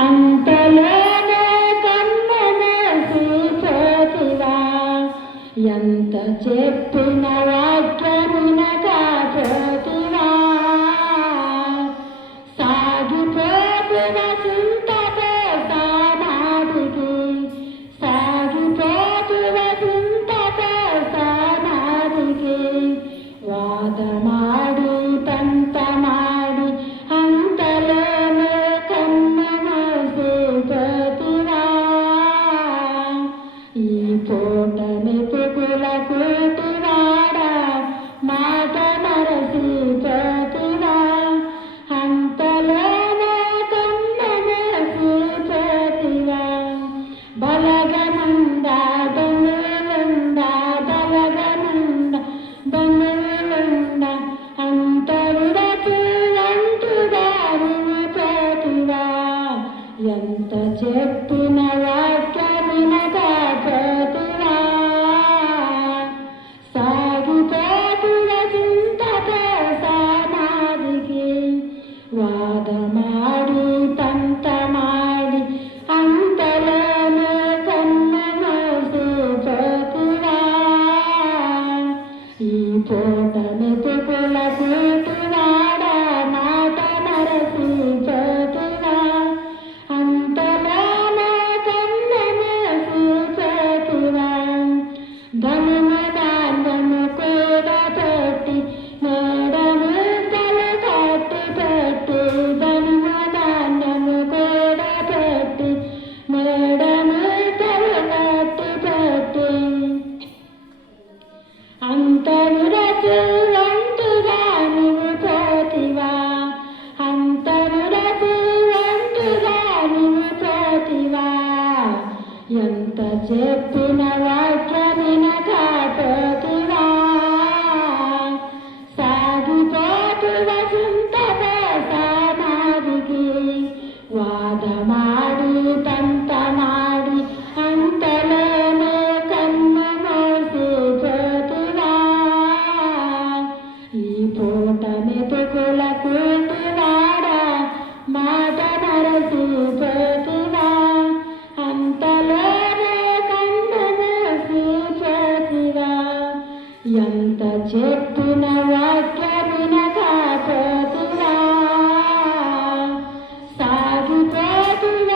అంతలోనే కన్నెను చూచితివా ఎంత చెప్పిన వాక్యమునక పోతివా సాగిపోతివ చింతతో సమాధికి సాగిపోతివ చింతతో సమాధికి వాదమాడి తంతమాడి అంతలోనే కన్నెను చూచితివా ఈ పూట మెతుకుల కూటివాడా మాట మరసి పోతివా అంతలోనే కన్నెను చూచితివా బలగనుండా బంధువులుండా బలగనుండా బంధువులుండా అంత విడచి అంటుదారిని పోతివా ఎంత చెప్పిన వాక్యమినక పోతివా సాగిపోతివ చింతతో సమాధికి వాదమాడి తంతమాడి అంతలోనే కన్నెను చూచితివా ఈ పూట మెతుకుల కూటివాడా మాట మరసి పోతివా అంతలోనే కన్నెను చూచితివా ధనము ధాన్యము కూడబెట్టి మేడముద్దలు కట్టి పెట్టి ధనము ధాన్యము కూడబెట్టి మేడముద్దలు కట్టి పెట్టి అంత విడచి వంటుగా నువ్వు పోతివా అంత విడచి వంటుగా నువ్వు పోతివా ఎంత చెప్పిన వాక్యమినక పోతివా సాగిపోతివ చింతతో సమాధికి వాదమాడి తంతమాడి అంతలోనే కన్నెను చూచితివా ఈ పూట మెతుకుల కూటివాడా మాట మరసి పోతివా అంతలోనే కన్నెను చూచితివా ఎంత చెప్పిన వాక్యమినక పోతివా సాగిపోతివ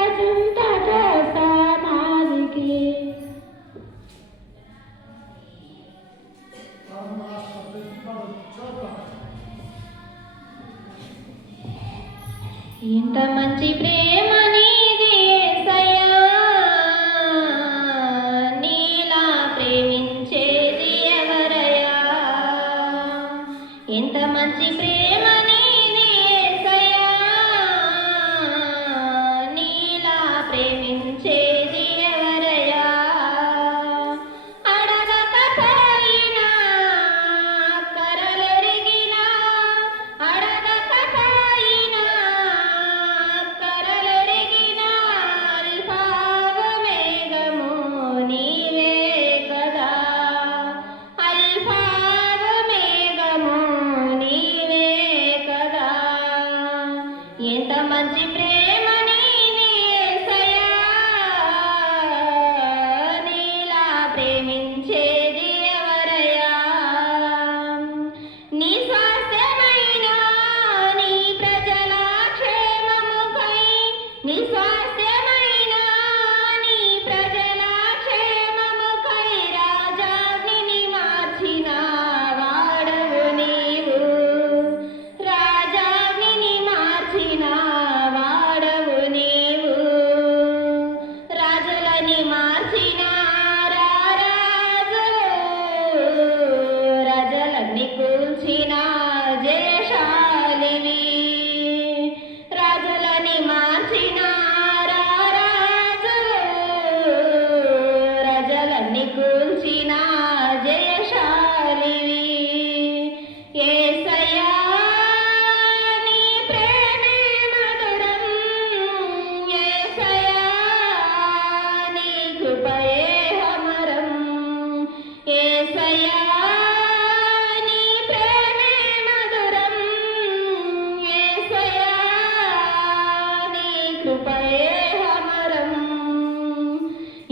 కృపయే అమరం.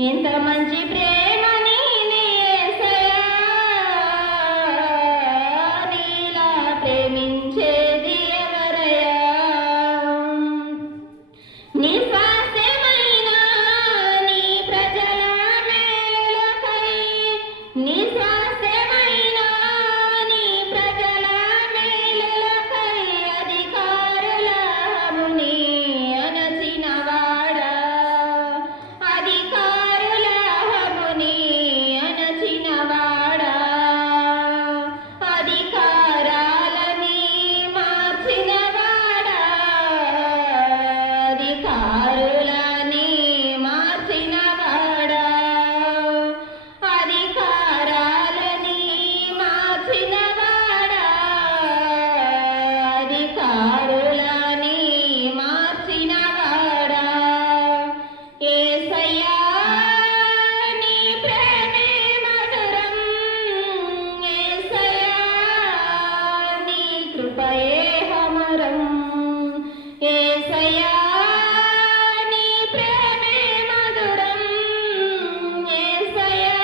ఇంత మంచి ప్రేమ నీది యేసయ్యా, నీలా ప్రేమించేది ఎవరయ్యా. నీ స్వాస్థ్యమైన నీ ప్రజల మేలులకై, నీ స్వాస్థ్యమైన నీ ప్రజల మేలులకై అధికారులముని అణచినవాడా, అధికారులముని అణచినవాడా, అధికారాలని మార్చినవాడా, అధికారులని మార్చినవాడా, అధికారాలని మార్చినవాడా, అధికారులని మార్చినవాడా. యేసయ్యా నీ ప్రేమే మధురం, యేసయ్యా నీ కృపయే అమరం. యేసయ్యా నీ ప్రేమే మధురం, యేసయ్యా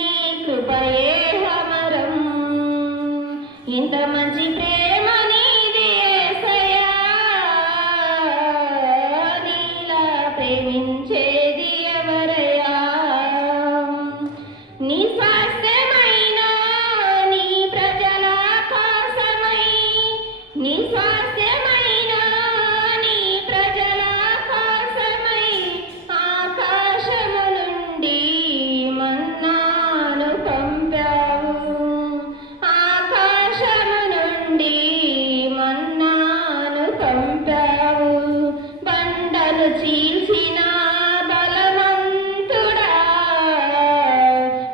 నీ కృపయే అమరం. ఇంత మంచి ప్రేమ నీది యేసయ్యా, నీలా ప్రేమించేది ఎవరయ్యా. నీ స్వాస్థ్యమైన నీ ప్రజల కోసమై, నీ స్వాస్థ్యమైన నీ ప్రజల కోసమై ఆకాశము నుండి మన్నాను పంపావు, ఆకాశము నుండి మన్నాను పంపావు. బండలు చీల్చిన బలవంతుడా,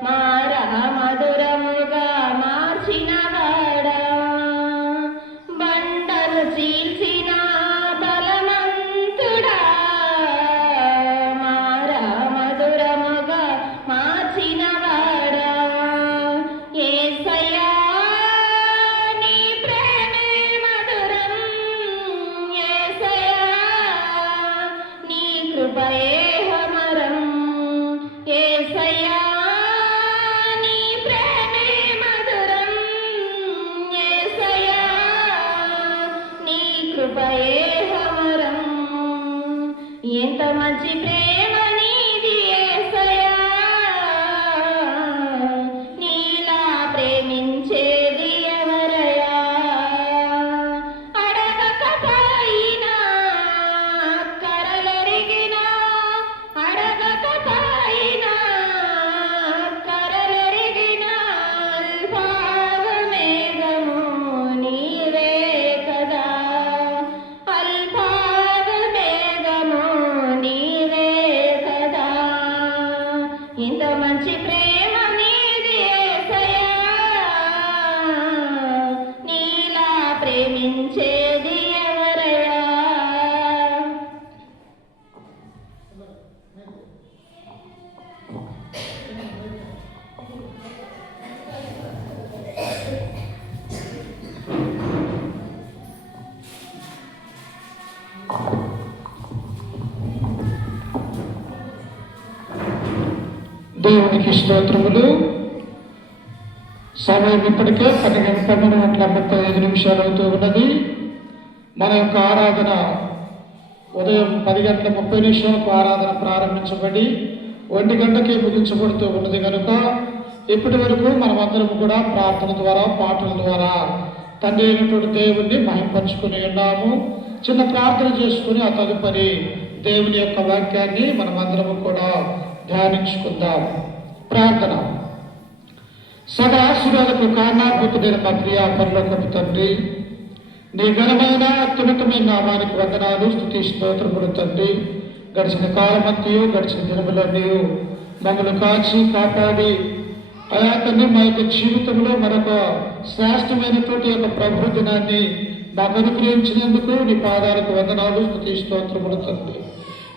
మారా మధురముగా మార్చినవాడా, బండలు చీల్చిన బలవంతుడా, మారా మధురముగా మార్చినవాడా. యేసయ్యా నీ ప్రేమే మధురం, యేసయ్యా నీ కృపయే అమరం. యేసయ్యా నీ ప్రేమే మధురం, యేసయ్యా నీ కృపయే అమరం. ఎంత మంచి ప్రేమ నీది యేసయ్యా, నీలా ప్రేమించేది ఎవరయ్యా. అడగకపోయినా కరలెరిగినా, అడగకపోయినా కరలెరిగినా అల్పాగమేఘము నీవే కదా, అల్పాగమేఘము నీవే కదా. ఇంత మంచి ప్రేమ నీది యేసయ్యా, నీలా ప్రేమించేది ఎవరయ్యా. దేవునికి స్తోత్రములు. సమయం ఇప్పటికే 11:35 అవుతూ ఉన్నది. మన యొక్క ఆరాధన ఉదయం 10:30 ఆరాధన ప్రారంభించబడి 1 గంటకి ముగించబడుతూ ఉన్నది కనుక ఇప్పటి వరకు మనమందరం కూడా ప్రార్థన ద్వారా పాటల ద్వారా తండ్రి అయినటువంటి దేవుణ్ణి మహింపరుచుకుని ఉన్నాము. చిన్న ప్రార్థన చేసుకుని ఆ తదుపరి దేవుని యొక్క వాక్యాన్ని మనమందరము కూడా ధ్యానించుకుందాం. ప్రార్థన. సదా ఆశీర్వాదకు కారణాభూతుడైన మా ప్రియ పరలోకపు తండ్రి, నీ ఘనమైన అత్యున్నతమైన నామానికి వందనాలు, స్తుతి, స్తోత్రములు తండ్రి. గడిచిన కాలమంతయు గడిచిన దినములన్నీ మమ్మల్ని కాచి కాపాడి అయా తండ్రి మా యొక్క జీవితంలో మరొక శ్రేష్టమైనటువంటి యొక్క ప్రభు దినాన్ని మాకు అనుగ్రహించినందుకు నీ పాదాలకు వందనాలు, స్తుతి, స్తోత్రములు తండ్రి.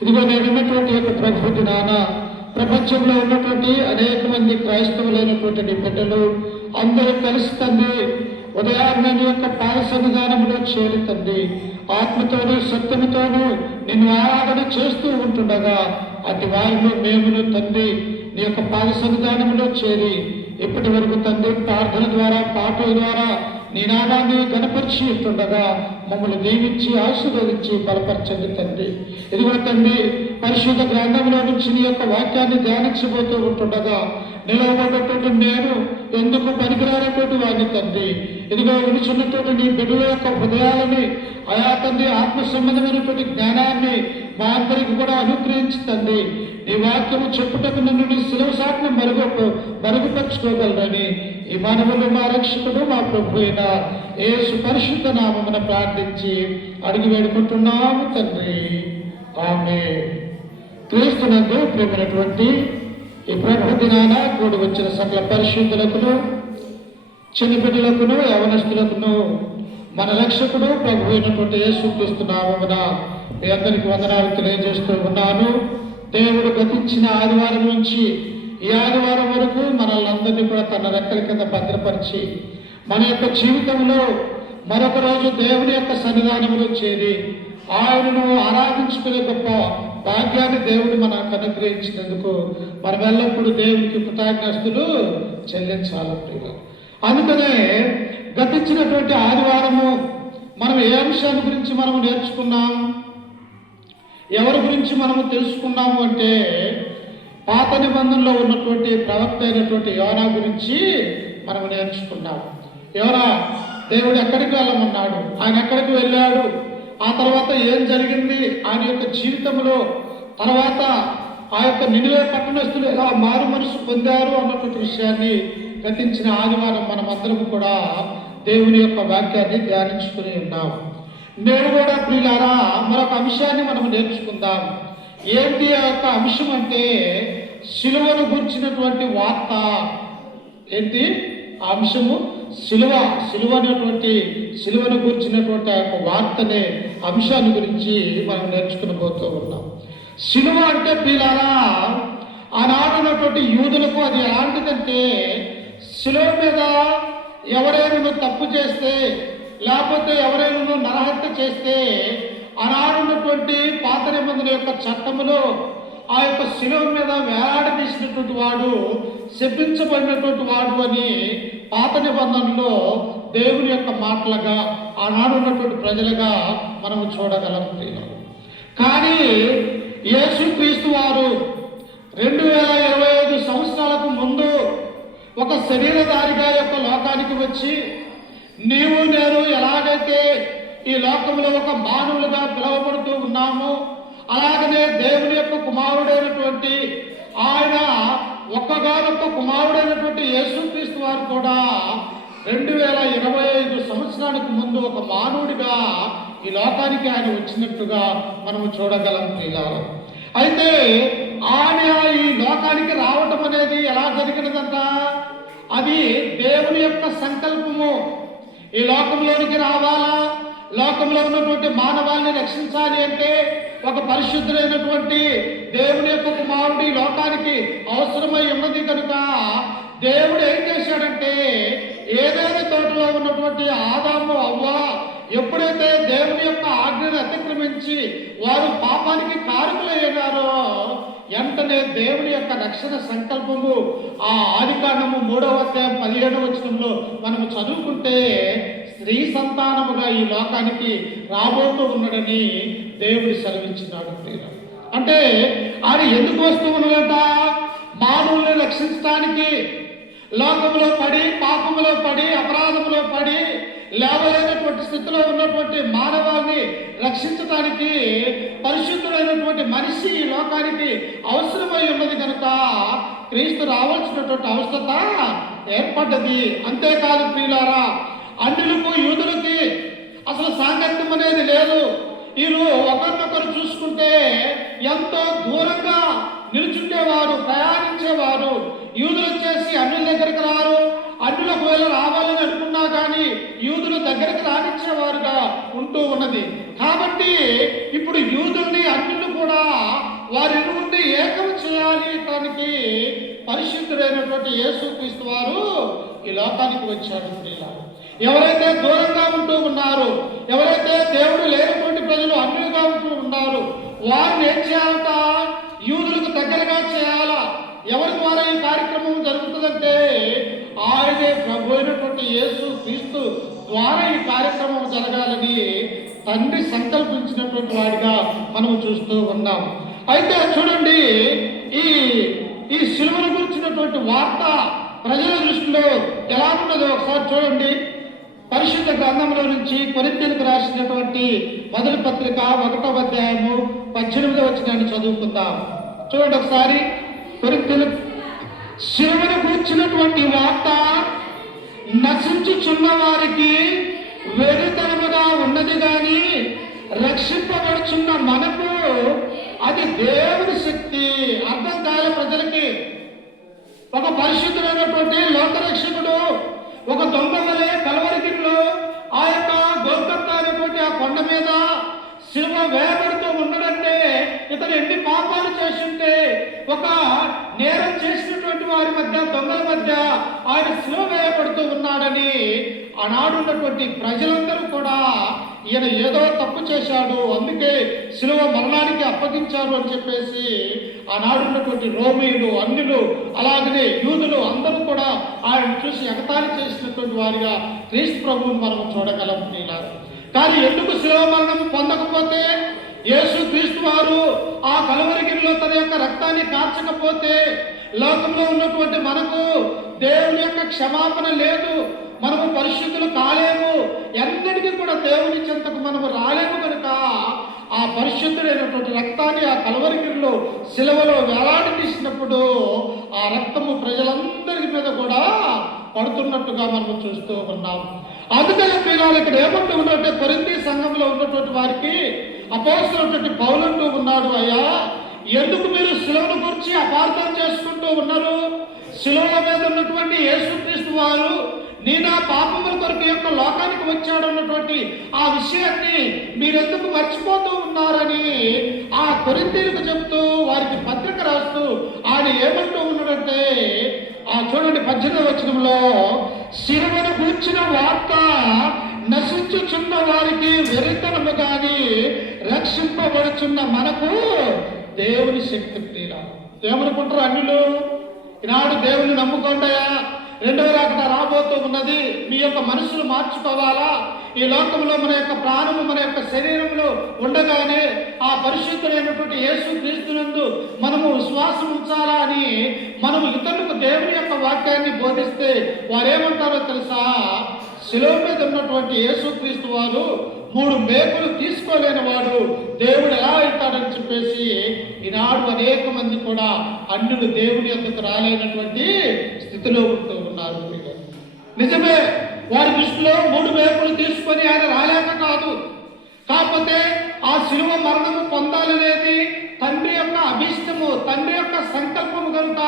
ఇదిగో నేనున్నటువంటి యొక్క ప్రభు దినాన ప్రపంచంలో ఉన్నటువంటి అనేక మంది క్రైస్తవులైనటువంటి బిడ్డలు అందరూ కలిసి తండ్రి ఉదయాన్నే నీ యొక్క పాద సన్నిధానంలో చేరి తండ్రి ఆత్మతోనూ సత్యముతోనూ నిన్ను ఆరాధన చేస్తూ ఉంటుండగా అటు వారిలో మేమును తండ్రి నీ యొక్క పాద సన్నిధానంలో చేరి ఇప్పటి వరకు తండ్రి ప్రార్థన ద్వారా పాటల ద్వారా నీ నామాన్ని గణపరిచి ఉంటుండగా మమ్మల్ని దీవించి ఆశీర్వదించి బలపరచండి తండ్రి. ఇదిగో తండ్రి పరిశుద్ధ గ్రంథంలో నుంచి నీ యొక్క వాక్యాన్ని ధ్యానించబోతూ ఉంటుండగా నిలవబడ్డటువంటి నేను ఎందుకు పనికిరానటువంటి వాడిని తండ్రి. ఇదిగో వినుచున్నటువంటి నీ బిడ్డల యొక్క హృదయాలని ఆయా తండ్రి ఆత్మ సంబంధమైనటువంటి జ్ఞానాన్ని మా అందరికి కూడా అనుగ్రహించి తండ్రి నీ వాక్యము చెప్పుటకు నన్ను నీ శిలువ సాటిని మరుగుపరుచుకోగలరని ఈ మానవులు మా రక్షకుడు మా ప్రభు అయిన యేసు పరిశుద్ధ నామమున ప్రార్థించి అడిగి వేడుకుంటున్నాము తండ్రి. ఆమేన్. క్రీస్తునందు ప్రియమైనటువంటి ఈ ప్రభు దినాన కూడి వచ్చిన సకల పరిశుద్ధులకును చిన్న బిడ్డలకును యవనస్తులకును మన రక్షకుడు ప్రభు అయినటువంటి యేసుక్రీస్తు నామమున మీ అందరికి వందనాలు తెలియజేస్తూ ఉన్నాను. దేవుడు గతించిన ఆదివారం నుంచి ఈ ఆదివారం వరకు మనల్ని అందరినీ కూడా తన రెక్కల కింద భద్రపరిచి మన యొక్క జీవితంలో మరొక రోజు దేవుని యొక్క సన్నిధానంలో చేరి ఆయనను ఆరాధించుకునే గొప్ప భాగ్యాన్ని దేవుడు మనకు అనుగ్రహించినందుకు మనం ఎల్లప్పుడూ దేవునికి కృతజ్ఞతలు చెల్లించాలి ప్రియులు. అందుకనే గతించినటువంటి ఆదివారము మనం ఏ అంశాన్ని గురించి మనం నేర్చుకున్నాం, ఎవరి గురించి మనము తెలుసుకున్నాము అంటే పాత నిబంధనలో ఉన్నటువంటి ప్రవక్త అయినటువంటి యోనా గురించి మనం నేర్చుకున్నాం. యోనా దేవుడు ఎక్కడికి వెళ్ళమన్నాడు, ఆయన ఎక్కడికి వెళ్ళాడు, ఆ తర్వాత ఏం జరిగింది ఆయన యొక్క జీవితంలో, తర్వాత ఆ యొక్క నినివే పట్టణస్థులు ఎలా మారు మనసు పొందారు అన్నటువంటి విషయాన్ని గతించిన ఆదివారం మనమందరం కూడా దేవుని యొక్క వాక్యాన్ని ధ్యానించుకుని ఉన్నాం. నేను కూడా ప్రియులారా మరొక అంశాన్ని మనం నేర్చుకుందాం. ఏంటి ఆ యొక్క అంశం అంటే సిలువను గురించినటువంటి వార్త. ఏంటి ఆ అంశము? సిలువను గురించినటువంటి ఆ యొక్క వార్తనే అంశాన్ని గురించి మనం నేర్చుకుని పోతూ ఉన్నాం. సిలువ అంటే ప్రియులారా ఆనాడున్నటువంటి యూదులకు అది ఎలాంటిదంటే సిలువ మీద ఎవరైనా తప్పు చేస్తే లేకపోతే ఎవరైనా నరహత్య చేస్తే ఆనాడున్నటువంటి పాత నిబంధన యొక్క చట్టములో ఆ యొక్క శిలువ మీద వేలాడదీసినటువంటి వాడు శపించబడినటువంటి వాడు అని పాత నిబంధనలో దేవుని యొక్క మాటలుగా ఆనాడు ఉన్నటువంటి ప్రజలుగా మనము చూడగలం. కానీ యేసుక్రీస్తు వారు 2025 సంవత్సరాలకు ముందు ఒక శరీరధారిగా యొక్క లోకానికి వచ్చి నీవు నేను ఎలాగైతే ఈ లోకంలో ఒక మానవులుగా పిలువబడుతూ ఉన్నామో అలాగనే దేవుని యొక్క కుమారుడైనటువంటి ఆయన ఒక్కగానొక్క కుమారుడైనటువంటి యేసుక్రీస్తు వారు కూడా 2025 సంవత్సరానికి ముందు ఒక మానవుడిగా ఈ లోకానికి ఆయన వచ్చినట్టుగా మనము చూడగలం ప్రియులారా. అయితే ఆయన ఈ లోకానికి రావటం అనేది ఎలా జరిగినదంట? అది దేవుని యొక్క సంకల్పము. ఈ లోకంలోనికి రావాలా, లోకంలో ఉన్నటువంటి మానవాళిని రక్షించాలి అంటే ఒక పరిశుద్ధులైనటువంటి దేవుని యొక్క కుమారుడు ఈ లోకానికి అవసరమై ఉన్నది కనుక దేవుడు ఏం చేశాడంటే ఏదైనా తోటలో ఉన్నటువంటి ఆదాము అవ్వ ఎప్పుడైతే దేవుని యొక్క ఆజ్ఞను అతిక్రమించి వారు పాపానికి కారకులయ్యారో వెంటనే దేవుని యొక్క రక్షణ సంకల్పము ఆ ఆదికాండము 3వ అధ్యాయం 17వ వచనంలో మనము చదువుకుంటే స్త్రీ సంతానముగా ఈ లోకానికి రాబోతూ ఉన్నాడని దేవుడు సెలవించినాడు. అంటే ఆయన ఎందుకు వస్తూ ఉన్నాడట? మానవుల్ని రక్షించడానికి. లోకంలో పడి పాపములో పడి అపరాధములో పడి లేవలేనటువంటి స్థితిలో ఉన్నటువంటి మానవాన్ని రక్షించడానికి పరిశుద్ధుడైనటువంటి మనిషి ఈ లోకానికి అవసరమై ఉన్నది కనుక క్రీస్తు రావాల్సినటువంటి అవసరత ఏర్పడ్డది. అంతేకాదు ప్రియులారా, అన్యులకు యూదులకి అసలు సాంగత్యం అనేది లేదు. వీరు ఒకరినొకరు చూసుకుంటే ఎంతో దూరంగా నిలుచుండేవారు, ప్రయాణించేవారు. యూదులు వచ్చేసి అన్యుల దగ్గరికి రారు, అన్యులు ఒకవేళ రావాలని అనుకున్నా కానీ యూదులు దగ్గరికి రానిచ్చేవారుగా ఉంటూ ఉన్నది. కాబట్టి ఇప్పుడు యూదుల్ని అన్యులు కూడా వారి నుండి ఏకం చేయాలి. దానికి పరిశుద్ధుడైనటువంటి యేసుక్రీస్తు వారు ఈ లోకానికి వచ్చాడు. ఎవరైతే దూరంగా ఉంటూ ఉన్నారో, ఎవరైతే దేవుడు లేనటువంటి ప్రజలు అన్యులుగా ఉంటూ ఉన్నారు, వారిని ఏం చేయాలట? యూదులకు దగ్గరగా చేయాలా. ఎవరి ద్వారా ఈ కార్యక్రమం జరుగుతుందంటే ఆయనే ప్రభు అయినటువంటి యేసు క్రీస్తు ద్వారా ఈ కార్యక్రమం జరగాలని తండ్రి సంకల్పించినటువంటి వాడిగా మనం చూస్తూ ఉన్నాం. అయితే చూడండి, ఈ సిలువను గురించినటువంటి వార్త ప్రజల దృష్టిలో ఎలా ఉన్నదో ఒకసారి చూడండి. పరిశుద్ధ గ్రంథంలో నుంచి కొరింథీయులకు రాసినటువంటి మొదటి పత్రిక 1వ అధ్యాయము 18వ వచనాన్ని చదువుకుందాం. చూడండి ఒకసారి. కొరింథీయులకు సిలువను గురించినటువంటి వార్త నశించుచున్న వారికి వెరితనముగా ఉన్నది కానీ రక్షింపబడుచున్న మనకు అది దేవుని శక్తి. అర్థం కాల ప్రజలకి. ఒక పరిశుద్ధుడైనటువంటి లోకరక్షకుడు ఒక దొంగ వలె కలవరికిలో ఆ యొక్క గోల్గొతా అనేటువంటి ఆ కొండ మీద సిలువ వేయబడుతూ ఉన్నాడంటే ఇతను ఎన్ని పాపాలు చేస్తుంటే, ఒక నేరం చేసినటువంటి వారి మధ్య, దొంగల మధ్య ఆయన సిలువ వేయబడుతూ ఉన్నాడని ఆనాడున్నటువంటి ప్రజలందరూ కూడా ఈయన ఏదో తప్పు చేశాడు, అందుకే సిలువ మరణానికి అప్పగించారు అని చెప్పేసి ఆనాడున్నటువంటి రోమీయులు, అన్యులు, అలాగనే యూదులు అందరూ కూడా ఆయన చూసి ఎగతాళి చేసినటువంటి వారిగా క్రీస్తు ప్రభువుని మనం చూడగలం. కానీ ఎందుకు శిలువ మరణం పొందకపోతే, యేసు క్రీస్తు వారు ఆ కలువరిగిరిలో తన యొక్క రక్తాన్ని కార్చకపోతే లోకంలో ఉన్నటువంటి మనకు దేవుని యొక్క క్షమాపణ లేదు, మనము పరిశుద్ధులు కాలేము, ఎన్నటికీ కూడా దేవుని చెంతకు మనము రాలేము. కనుక ఆ పరిశుద్ధుడైనటువంటి రక్తాన్ని ఆ కలువరిగిరిలో శిలువలో వేలాడి తీసినప్పుడు ఆ రక్తము ప్రజలందరి మీద కూడా పడుతున్నట్టుగా మనము చూస్తూ ఉన్నాం. అందుకని పిల్లలు ఇక్కడ ఏమంటూ ఉన్నట్టే, కొరింథీ సంఘంలో ఉన్నటువంటి వారికి అపోస్తలుడైనటువంటి పౌలు అంటూ ఉన్నాడు, అయ్యా ఎందుకు మీరు శిలువను గురించి అపార్థం చేసుకుంటూ ఉన్నారు? శిలువ మీద ఉన్నటువంటి యేసుక్రీస్తు వారు నీ నా పాపముల కొరకు యొక్క లోకానికి వచ్చాడు అన్నటువంటి ఆ విషయాన్ని మీరెందుకు మర్చిపోతూ ఉన్నారని ఆ కొరింథీయులకు చెబుతూ వారికి పత్రిక రాస్తూ ఆయన ఏమంటూ ఉన్నాడంటే, ఆ చూడండి 18వ వచనంలో, సిలువను గూర్చిన వార్త నశించుచున్న వారికి వెరితనము కానీ రక్షింపబడుచున్న మనకు దేవుని శక్తి. ప్రియుల ఏమనుకుంటారు అన్యులు? ఈనాడు దేవుని నమ్ముకోండియా, రెండవ రాకడ రాబోతూ ఉన్నది, మీ యొక్క మనసును మార్చుకోవాలా, ఈ లోకంలో మన యొక్క ప్రాణము మన యొక్క శరీరంలో ఉండగానే ఆ పరిశుద్ధుడైనటువంటి యేసు క్రీస్తునందు మనము విశ్వాసం ఉంచాలా అని మనము ఇతరులకు దేవుని యొక్క వాక్యాన్ని బోధిస్తే వారేమంటారో తెలుసా? శిలువ మీద ఉన్నటువంటి యేసుక్రీస్తు వారు 3 మేకులు తీసుకోలేని వాడు దేవుడు ఎలా అవుతాడని చెప్పేసి ఈనాడు అనేక మంది కూడా అన్యులు దేవుని యొద్దకు రాలేనటువంటి స్థితిలో ఉంటూ ఉన్నారు. నిజమే, వారి దృష్టిలో 3 మేకులు తీసుకొని ఆయన రాలేక కాదు, కాకపోతే ఆ శిలువ మరణము పొందాలనేది తండ్రి యొక్క అభిష్టము, తండ్రి యొక్క సంకల్పము కనుక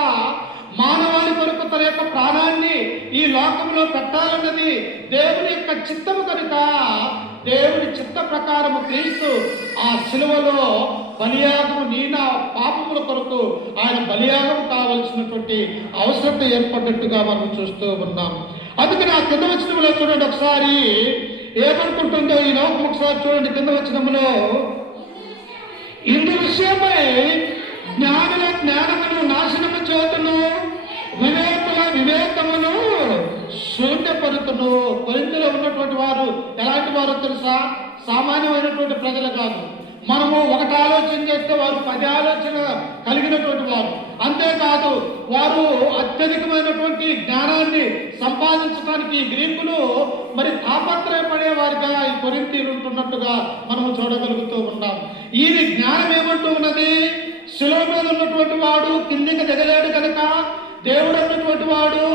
మానవాళి కొరకు తన యొక్క ప్రాణాన్ని ఈ లోకంలో పెట్టాలన్నది దేవుని యొక్క చిత్తము కనుక దేవుని చిత్త ప్రకారము క్రీస్తు ఆ శిలువలో బలియాగము, నీ నా పాపముల కొరకు ఆయన బలియాగం కావలసినటువంటి అవసరత ఏర్పడ్డట్టుగా మనం చూస్తూ ఉన్నాం. అందుకని ఆ కింద వచనంలో చూడండి ఒకసారి ఏమనుకుంటుందో ఈ లోకం, ఒకసారి చూడండి కింద వచనంలో, ఇందు విషయమై జ్ఞానుల జ్ఞానమును నాశనము చేతును, వివేకుల వివేకమును శూన్యపరుతును. కొరింథీలో ఉన్నటువంటి వారు ఎలాంటి వారు తెలుసా? సామాన్యమైనటువంటి ప్రజలు కాదు. మనము ఒకటి ఆలోచన చేస్తే వారు 10 ఆలోచన కలిగినటువంటి వారు. అంతేకాదు, వారు అత్యధికమైనటువంటి జ్ఞానాన్ని సంపాదించడానికి గ్రీకులు మరి తాపత్రయపడే వారిగా ఈ కొరింథీయులు ఉంటున్నట్టుగా మనము చూడగలుగుతూ ఉన్నాం. ఈ జ్ఞానం ఏమంటూ ఉన్నది? శిలువ మీద ఉన్నటువంటి వాడు కిందికి దిగలేడు కనుక దేవుడు అన్నటువంటి వాడు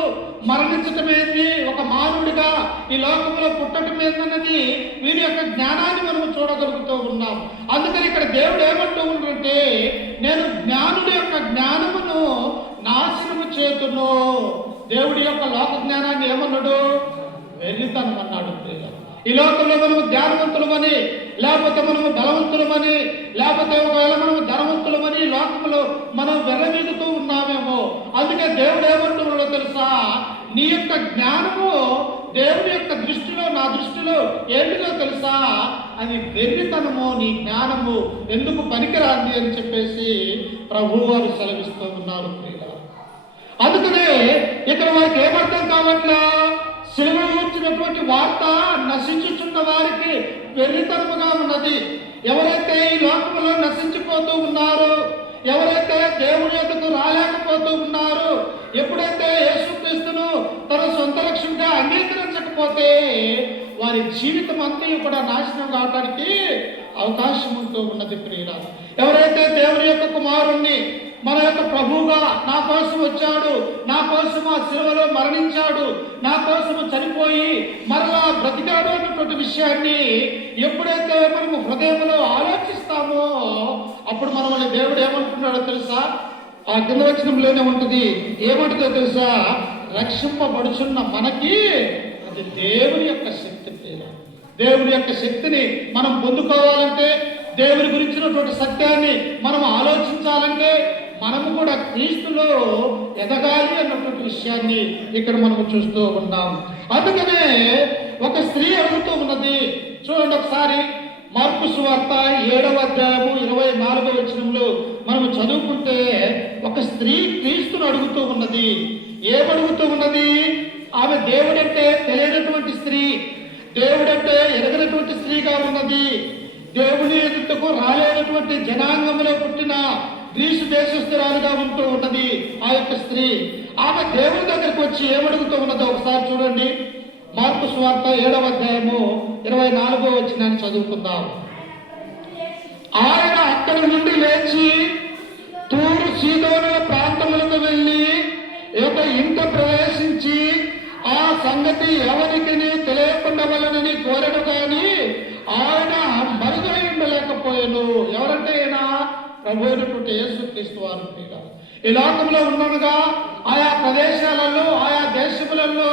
మరణించటమేంది, ఒక మానవుడిగా ఈ లోకంలో పుట్టడం ఏందన్నది వీరి యొక్క జ్ఞానాన్ని మనము చూడగలుగుతూ ఉన్నాం. అందుకని ఇక్కడ దేవుడు ఏమంటూ ఉన్నాడంటే, నేను జ్ఞానుడి యొక్క జ్ఞానమును నాశనము చేతును. దేవుడి యొక్క లోక జ్ఞానాన్ని ఏమన్నాడు? వెర్రితనం అన్నాడు. ఈ లోకంలో మనము జ్ఞానవంతులమని, లేకపోతే మనము బలవంతులమని, లేకపోతే ఒకవేళ మనము ధనవంతులమని లోకంలో మనం వెర్రవీగుతూ ఉన్నామేమో. అందుకే దేవుడు ఏమంటున్నాడో తెలుసా? నీ యొక్క జ్ఞానము దేవుని యొక్క దృష్టిలో, నా దృష్టిలో ఏంటిదో తెలుసా, అది వెర్రితనము, నీ జ్ఞానము ఎందుకు పనికిరాంది అని చెప్పేసి ప్రభువు వారు సెలవిస్తూ ఉన్నారు ప్రియులారా. అందుకనే ఇక్కడ వారికి ఏమర్థం కావట్లా, సిలువ వచ్చినటువంటి వార్త నశించుచున్న వారికి వెర్రితనముగా ఉన్నది. ఎవరైతే ఈ లోకంలో నశించిపోతూ ఉన్నారో, ఎవరైతే దేవుని యొద్దకు రాలేకపోతూ ఉన్నారో, ఎప్పుడైతే యేసుక్రీస్తును తన సొంత రక్షణగా అంగీకరించకపోతే వారి జీవితం అంతా కూడా నాశనం కావడానికి అవకాశం ఉంటూ ఉన్నది ప్రియులారా. ఎవరైతే దేవుని యొక్క కుమారుణ్ణి, మన యొక్క ప్రభువుగా నా కోసం వచ్చాడు, నా కోసం ఆ శిలువలో మరణించాడు, నా కోసము చనిపోయి మరలా బ్రతికాడు అన్నటువంటి విషయాన్ని ఎప్పుడైతే మనము హృదయంలో ఆలోచిస్తామో అప్పుడు మనల్ని దేవుడు ఏమంటున్నాడో తెలుసా, ఆ కింద వచనంలోనే ఉంటుంది, ఏమంటుందో తెలుసా, రక్షింపబడుచున్న మనకి అది దేవుని యొక్క శక్తి. దేవుని యొక్క శక్తిని మనం పొందుకోవాలంటే, దేవుని గురించినటువంటి సత్యాన్ని మనం ఆలోచించాలంటే మనము కూడా క్రీస్తులో ఎదగాలి అన్నటువంటి విషయాన్ని ఇక్కడ మనము చూస్తూ ఉన్నాం. అందుకనే ఒక స్త్రీ అడుగుతూ ఉన్నది. చూడండి ఒకసారి మార్కు సువార్త 7వ అధ్యాయము 24వ వచనంలో మనము చదువుకుంటే ఒక స్త్రీ క్రీస్తును అడుగుతూ ఉన్నది. ఏమడుగుతూ ఉన్నది? ఆమె దేవుడంటే తెలియనటువంటి స్త్రీ, దేవుడంటే ఎరగనటువంటి స్త్రీగా ఉన్నది. దేవుని ఎదుటకు రాలేనటువంటి జనాంగంలో పుట్టిన గ్రీసు దేశస్థురాలుగా ఉంటూ ఉన్నది ఆ యొక్క స్త్రీ. ఆమె దేవుని దగ్గరికి వచ్చి ఏమడుగుతూ ఉన్నదో ఒకసారి చూడండి. మార్కు సువార్త 7వ అధ్యాయము 24వ వచనాన్ని చదువుకుందాం. ఆయన అక్కడి నుండి లేచి తూరు సీదోనుల ప్రాంతములకు వెళ్ళి ఒక ఇంట ప్రవేశించి ఆ సంగతి ఎవరికి తెలియకుండవలనని కోరడు కానీ ఆయన మరుగై ఉండలేకపోయాను. ఎవరంటే ఆయన ప్రభువైనటువంటి యేసుక్రీస్తు వారు. ఈ లోకంలో ఉండగా ఆయా ప్రదేశాలలో, ఆయా దేశములలో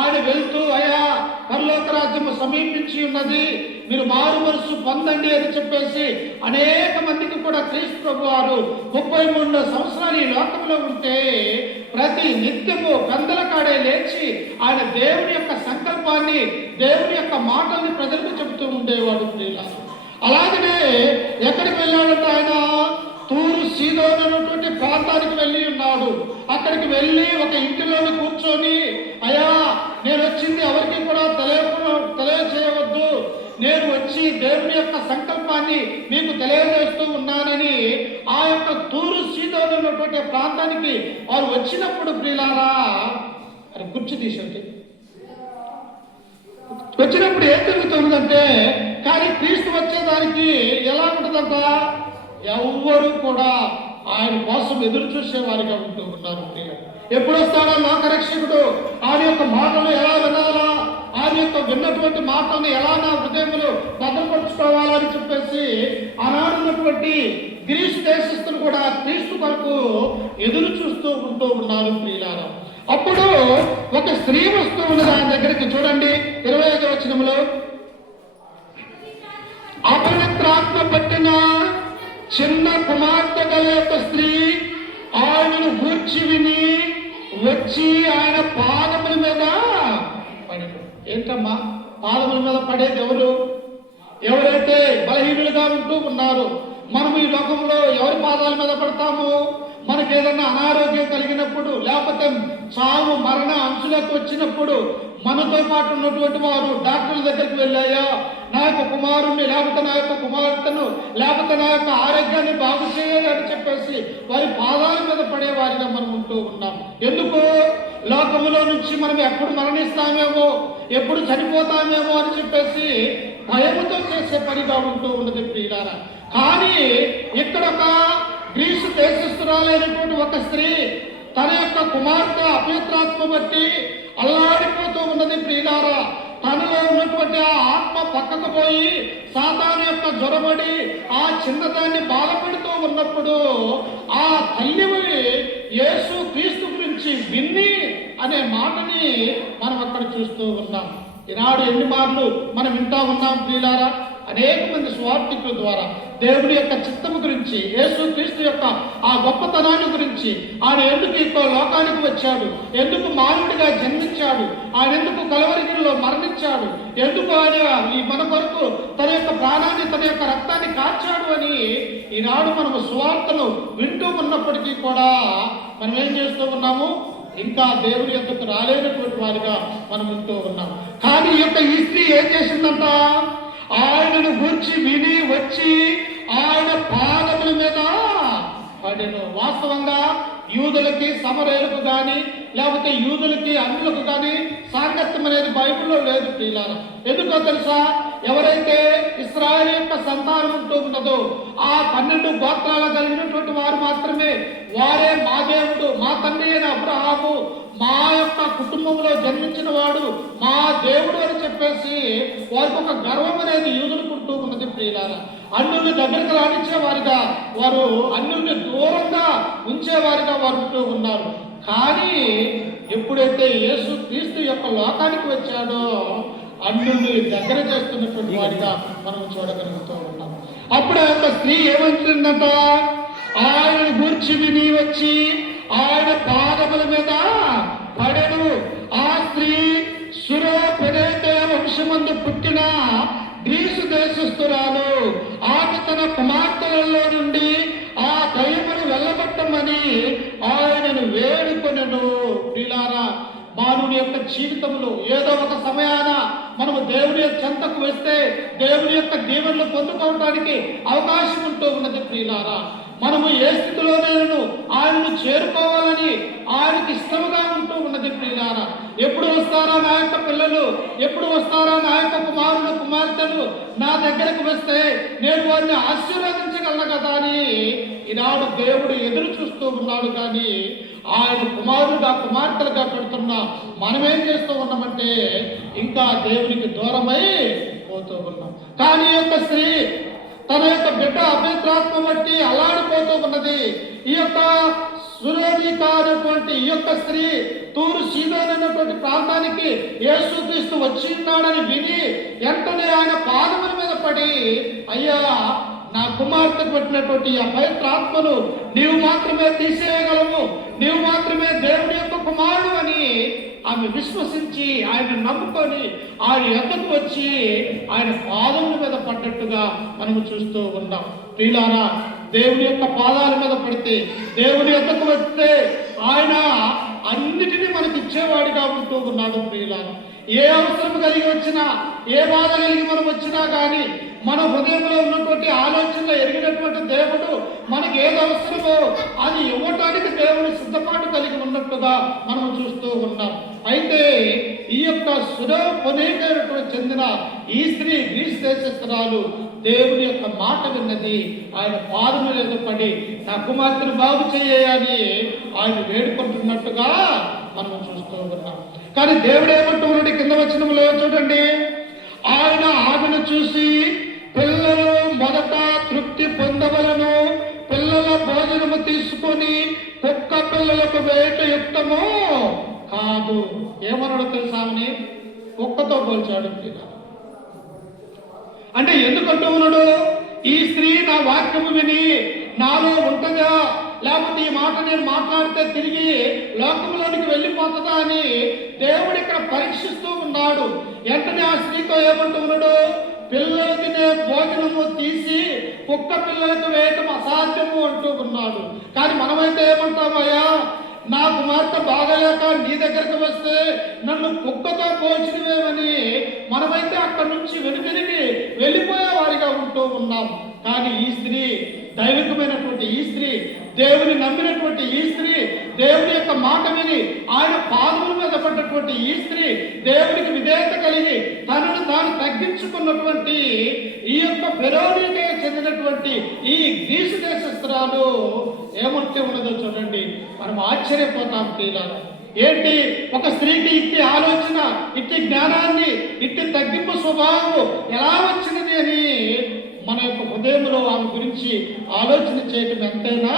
ఆయన వెళ్తూ ఆయా పరలోక రాజ్యము సమీపించి ఉన్నది, మీరు మారు మనసు పొందండి అని చెప్పేసి అనేక మందికి కూడా క్రీస్తు ప్రభు వారు 33 సంవత్సరాలు ఈ లోకంలో ఉంటే ప్రతి నిత్యము గందల కాడే లేచి ఆయన దేవుని యొక్క సంకల్పాన్ని, దేవుని యొక్క మాటల్ని ప్రజలకు చెబుతూ ఉండేవాడు ప్రియులారా. అలాగనే ఎక్కడికి వెళ్ళాడంటే ఆయన తూరు సీదోను అనేటువంటి ప్రాంతానికి వెళ్ళి ఉన్నాడు. అక్కడికి వెళ్ళి ఒక ఇంటిలోని కూర్చొని, అయ్యా నేను వచ్చింది ఎవరికి కూడా తెలియజేయవద్దు, నేను వచ్చి దేవుని యొక్క సంకల్పాన్ని మీకు తెలియజేస్తూ ఉన్నానని ఆ యొక్క తూరు సీదోను అనేటువంటి ప్రాంతానికి వారు వచ్చినప్పుడు ప్రియులారా, అది కుర్చీ తీసేది వచ్చినప్పుడు ఏం జరుగుతుందంటే, కానీ క్రీస్తు వచ్చేదానికి ఎలా ఉంటుందంట, ఎవ్వరూ కూడా ఆయన కోసం ఎదురు చూసేవారిగా ఉంటూ ఉన్నారు. ఎప్పుడు వస్తాడో లోకరక్షకుడు, ఆయన యొక్క మాటలు ఎలా వినాలా, ఆయన యొక్క విన్నటువంటి మాటలను ఎలా నా హృదయంలో భద్రపరుచుకోవాలని చెప్పేసి ఆనాడున్నటువంటి గ్రీసు దేశస్తులు కూడా క్రీస్తు కొరకు ఎదురు చూస్తూ ఉంటూ ఉన్నారు ప్రియులారా. అప్పుడు ఒక స్త్రీ వస్తూ ఉన్నది ఆయన దగ్గరికి. చూడండి 25వ వచనంలో, అపవిత్రాత్మ పట్టిన చిన్న కుమార్తె గల యొక్క స్త్రీ ఆయనను గూర్చి విని వచ్చి ఆయన పాదముల మీద పడేది. ఏంటమ్మా పాదముల మీద పడేది ఎవరు? ఎవరైతే బలహీనులుగా ఉంటూ ఉన్నారు. మనం ఈ లోకంలో ఎవరి పాదాల మీద పడతాము? మనకి ఏదన్నా అనారోగ్యం కలిగినప్పుడు, లేకపోతే చావు మరణ అంచులకు వచ్చినప్పుడు మనతో పాటు ఉన్నటువంటి వారు డాక్టర్ల దగ్గరికి వెళ్ళాయా, నా యొక్క కుమారుణ్ణి లేకపోతే నా యొక్క కుమార్తెను లేకపోతే నా యొక్క ఆరోగ్యాన్ని బాగు చేయాలి అని చెప్పేసి వారి పాదాల మీద పడేవారిగా మనం ఉంటూ ఉన్నాం. ఎందుకు? లోకములో నుంచి మనం ఎప్పుడు మరణిస్తామేమో, ఎప్పుడు చనిపోతామేమో అని చెప్పేసి భయముతో చేసే పనిగా ఉంటూ ఉన్నది ప్రియులారా. కానీ ఇక్కడ ఒక గ్రీసు దేశస్థురాలైనటువంటి ఒక స్త్రీ తన యొక్క కుమార్తె అపవిత్రాత్మ బట్టి అల్లాడిపోతూ ఉన్నది ప్రియులారా. తనలో ఉన్నటువంటి ఆ ఆత్మ పక్కకు పోయి సాతాను యొక్క జ్వరబడి ఆ చిన్నదాన్ని బాధపడుతూ ఉన్నప్పుడు ఆ తల్లివి యేసు క్రీస్తు గురించి విన్ని అనే మాటని మనం అక్కడ చూస్తూ ఉన్నాం. ఈనాడు ఎన్ని మార్లు మనం వింటా ఉన్నాం ప్రియులారా. అనేక మంది స్వార్థికుల ద్వారా దేవుని యొక్క చిత్తము గురించి, యేసు క్రీస్తు యొక్క ఆ గొప్పతనాన్ని గురించి, ఆయన ఎందుకు ఈ లోకానికి వచ్చాడు, ఎందుకు మానవుడిగా జన్మించాడు, ఆయన ఎందుకు కలవరిగిరిలో మరణించాడు, ఎందుకు ఆయన ఈ మన కొరకు తన యొక్క ప్రాణాన్ని, తన యొక్క రక్తాన్ని కార్చాడు అని ఈనాడు మనము సువార్తను వింటూ ఉన్నప్పటికీ కూడా మనం ఏం చేస్తూ ఉన్నాము? ఇంకా దేవుని యొద్దకు రాలేనటువంటి వారిగా మనం ఉంటూ ఉన్నాం. కానీ ఈ స్త్రీ ఏం చేసిందంట? ఆయనను గూర్చి విని వచ్చి ఆయన పాదముల మీద పడెను. వాస్తవంగా యూదులకి సమరయులకు కానీ, లేకపోతే యూదులకి అన్యులకు కానీ సాంగత్యం అనేది బైబిల్లో లేదు ప్రియులారా. ఎందుకో తెలుసా? ఎవరైతే ఇశ్రాయేలు యొక్క సంతానం ఉంటూ ఉన్నదో ఆ 12 గోత్రాలు కలిగినటువంటి వారు మాత్రమే, వారే మా దేవుడు, మా తండ్రి అయిన అబ్రహాము మా యొక్క కుటుంబంలో జన్మించిన వాడు మా దేవుడు అని చెప్పేసి వారికి ఒక గర్వం అనేది యూదులు పుడుతూ ఉన్నది ప్రియులారా. అన్యుల్ని దగ్గరికి రానిచ్చేవారిగా, వారు అన్యుల్ని దూరంగా ఉంచేవారిగా వారు ఉంటూ ఉన్నారు. కానీ ఎప్పుడైతే యేసు క్రీస్తు యొక్క లోకానికి వచ్చాడో అన్యుల్ని దగ్గర చేస్తున్నటువంటి వాడిగా మనం చూడగలుగుతూ ఉన్నాం. అప్పుడు ఆ యొక్క స్త్రీ ఏమంటుందంట? ఆయనను గూర్చి విని వచ్చి ఆయన పాదముల మీద పడెను. ఆ స్త్రీ సురోపెనేతే వంశమందు పుట్టిన గ్రీసు దేశస్థురాలు. ఆమె తన కుమార్తెలలో నుండి ఆ దయ్యమును వెళ్ళగొట్టమని ఆయనను వేడుకొనెను. ప్రియులారా, మానవుని యొక్క జీవితంలో ఏదో ఒక సమయాన మనము దేవుని యొక్క చెంతకు వస్తే దేవుని యొక్క దీవెనలు పొందుకోవడానికి అవకాశం ఉంటూ ఉన్నది ప్రియులారా. మనము ఏ స్థితిలోనైనా ఆయనను చేరుకోవాలని ఆయనకి ఇష్టముగా ఉంటూ ఉన్నది ప్రియులారా. ఎప్పుడు వస్తారా నా యొక్క పిల్లలు, ఎప్పుడు వస్తారా నా యొక్క కుమారులు కుమార్తెలు నా దగ్గరకు వస్తే నేను వారిని ఆశీర్వదించగలను కదా అని ఈనాడు దేవుడు ఎదురు చూస్తూ ఉన్నాడు. కానీ ఆయన కుమారులుగా కుమార్తెలుగా పెడుతున్నా మనమేం చేస్తూ ఉన్నామంటే ఇంకా దేవునికి దూరమై పోతూ ఉన్నాం. కానీ యొక్క స్త్రీ తన యొక్క బిడ్డ అపవిత్రాత్మ బట్టి అల్లాడిపోతూ ఉన్నది. ఈ యొక్క సురోనిక అనేటువంటి ఈ యొక్క స్త్రీ తూరు సీదోన్ అనేటువంటి ప్రాంతానికి యేసుక్రీస్తు వచ్చి ఉన్నాడని విని వెంటనే ఆయన పాదముల మీద పడి, అయ్యా నా కుమార్తెకు పెట్టినటువంటి ఆ పవిత్రాత్మను నీవు మాత్రమే తీసేయగలవు, నీవు మాత్రమే దేవుని యొక్క కుమారుడు అని ఆమె విశ్వసించి ఆయన నమ్ముకొని ఆయన ఎద్దకు వచ్చి ఆయన పాదముల మీద పడ్డట్టుగా మనము చూస్తూ ఉన్నాం. ప్రియులారా, దేవుని యొక్క పాదాల మీద పడితే, దేవుని ఎద్దకు వస్తే ఆయన అన్నిటినీ మనకి ఇచ్చేవాడిగా ఉంటూ ఉన్నాడు. ప్రియులారా, ఏ అవసరం కలిగి వచ్చినా, ఏ బాధ కలిగి మనం వచ్చినా కానీ మన హృదయంలో ఉన్నటువంటి ఆలోచనలు ఎరిగినటువంటి దేవుడు మనకి ఏది అవసరమో అది ఇవ్వటానికి దేవుడు సిద్ధపాటు కలిగి ఉన్నట్టుగా మనం చూస్తూ ఉన్నాం. అయితే ఈ యొక్క సురోపనేకు చెందిన ఈ స్త్రీ గ్రీసు దేశస్థురాలు దేవుని యొక్క మాట విన్నది. ఆయన పాదముల మీద పడి నా కుమార్తెను బాగు చేయాలని ఆయన వేడుకుంటున్నట్టుగా మనం చూస్తూ ఉన్నాం. కానీ దేవుడు ఏమంటూ ఉన్నాడు కింద వచనంలో చూడండి, ఆయన ఆమెను చూసి పిల్లలు మొదట తృప్తి పొందవలను, పిల్లల భోజనము తీసుకొని కుక్క పిల్లలకు వేట యుక్తము కాదు. ఏమన్నాడు తెలుసామని? కుక్కతో పోల్చాడు. అంటే ఎందుకంటూ ఉన్నాడు? ఈ స్త్రీ నా వాక్యము విని నాలో ఉంటుందా, లేకపోతే ఈ మాట నేను మాట్లాడితే తిరిగి లోకంలోనికి వెళ్ళిపోతుందా అని దేవుడు ఇక్కడ పరీక్షిస్తూ ఉన్నాడు. వెంటనే ఆ స్త్రీతో ఏమంటూ ఉన్నాడు? పిల్లలు తినే భోజనము తీసి కుక్క పిల్లలకు వేయటం అసాధ్యము అంటూ ఉన్నాడు. కానీ మనమైతే ఏమంటామయ్యా, నా కుమార్తె బాగలేక నీ దగ్గరకు వస్తే నన్ను కుక్కతో పోల్చినవేమని మనమైతే అక్కడి నుంచి వెనుకరికి వెళ్ళిపోయే వారిగా ఉంటూ ఉన్నాం. కానీ ఈ స్త్రీ, దైవికమైనటువంటి ఈ స్త్రీ, దేవుని నమ్మినటువంటి ఈ స్త్రీ, దేవుని యొక్క మాట విని ఆయన పాదముల మీద పడ్డటువంటి ఈ స్త్రీ, దేవునికి విధేయత కలిగి తనను తాను తగ్గించుకున్నటువంటి ఈ యొక్క ఫెరోనికే చెందినటువంటి ఈ గ్రీసు దేశస్థురాలు ఏమంటే ఉన్నదో చూడండి, మనం ఆశ్చర్యపోతాం. తీరాలి ఏంటి ఒక స్త్రీకి ఇట్టి ఆలోచన, ఇట్టి జ్ఞానాన్ని, ఇట్టి తగ్గింపు స్వభావం ఎలా వచ్చినది అని మన యొక్క హృదయంలో ఆమె గురించి ఆలోచన చేయటం ఎంతైనా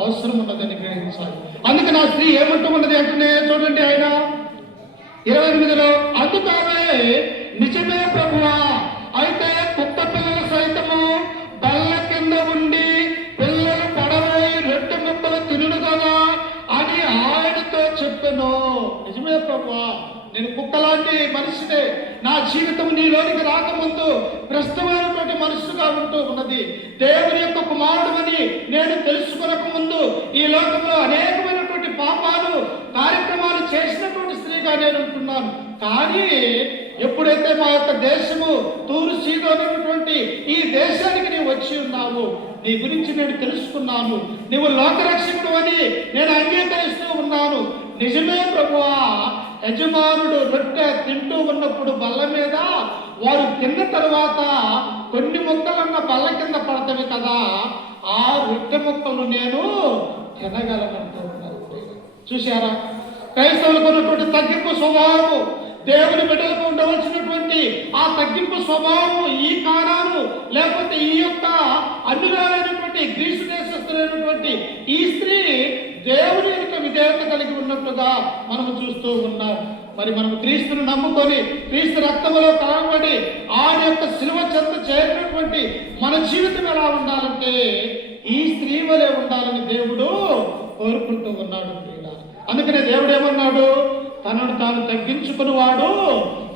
అవసరం ఉన్నదని గ్రహించాలి. అందుకే నా స్త్రీ ఏమంటూ ఉన్నది అంటే చూడండి, ఆయన 28లో అందుకనే నిజమే ప్రభువా, అయితే కుక్క పిల్లల సైతము బల్ల కింద ఉండి పిల్లలు పడవై రొట్టె లాంటి మనిషినే. నా జీవితం నీలోనికి రాకముందు భ్రష్టమైనటువంటి మనసుగా ఉంటూ ఉన్నది. దేవుని యొక్క కుమారుడుని నేను తెలుసుకొనక ముందు ఈ లోకంలో అనేకమైనటువంటి పాపాలు కార్యక్రమాలు చేసినటువంటి స్త్రీగా నేను ఉంటున్నాను. కానీ ఎప్పుడైతే మా యొక్క దేశము తూరు సీదోనటువంటి ఈ దేశానికి నీవు వచ్చి ఉన్నావు, నీ గురించి నేను తెలుసుకున్నాను, నీవు లోకరక్షకుడు అని నేను అంగీకరిస్తూ ఉన్నాను. నిజమే ప్రభువా, యజమానుడు రొట్టె తింటూ ఉన్నప్పుడు బల్ల మీద వారు తిన్న తర్వాత కొన్ని ముక్కలన్న బల్ల కింద పడతవి కదా, ఆ రొట్టె ముక్కలు నేను తినగలనంటూ ఉన్నారు. చూశారా, క్రైస్తవులకు ఉన్నటువంటి తగ్గింపు స్వభావము, దేవుని బిడ్డలకు ఉండవలసినటువంటి ఆ తగ్గింపు స్వభావము ఈ కారణాలు లేకపోతే ఈ యొక్క అన్యులైనటువంటి గ్రీసు దేశస్తులైనటువంటి ఈ స్త్రీ దేవుని యొక్క విధేయత కలిగి ఉన్నట్లుగా మనము చూస్తూ ఉన్నాం. మరి మనం క్రీస్తును నమ్ముకొని క్రీస్తు రక్తములో కలవబడి ఆయన యొక్క శిలువ చెంత చేరినటువంటి మన జీవితం ఎలా ఉండాలంటే ఈ స్త్రీ వలె ఉండాలని దేవుడు కోరుకుంటూ ఉన్నాడు. అందుకనే దేవుడు ఏమన్నాడు, తనను తాను తగ్గించుకునివాడు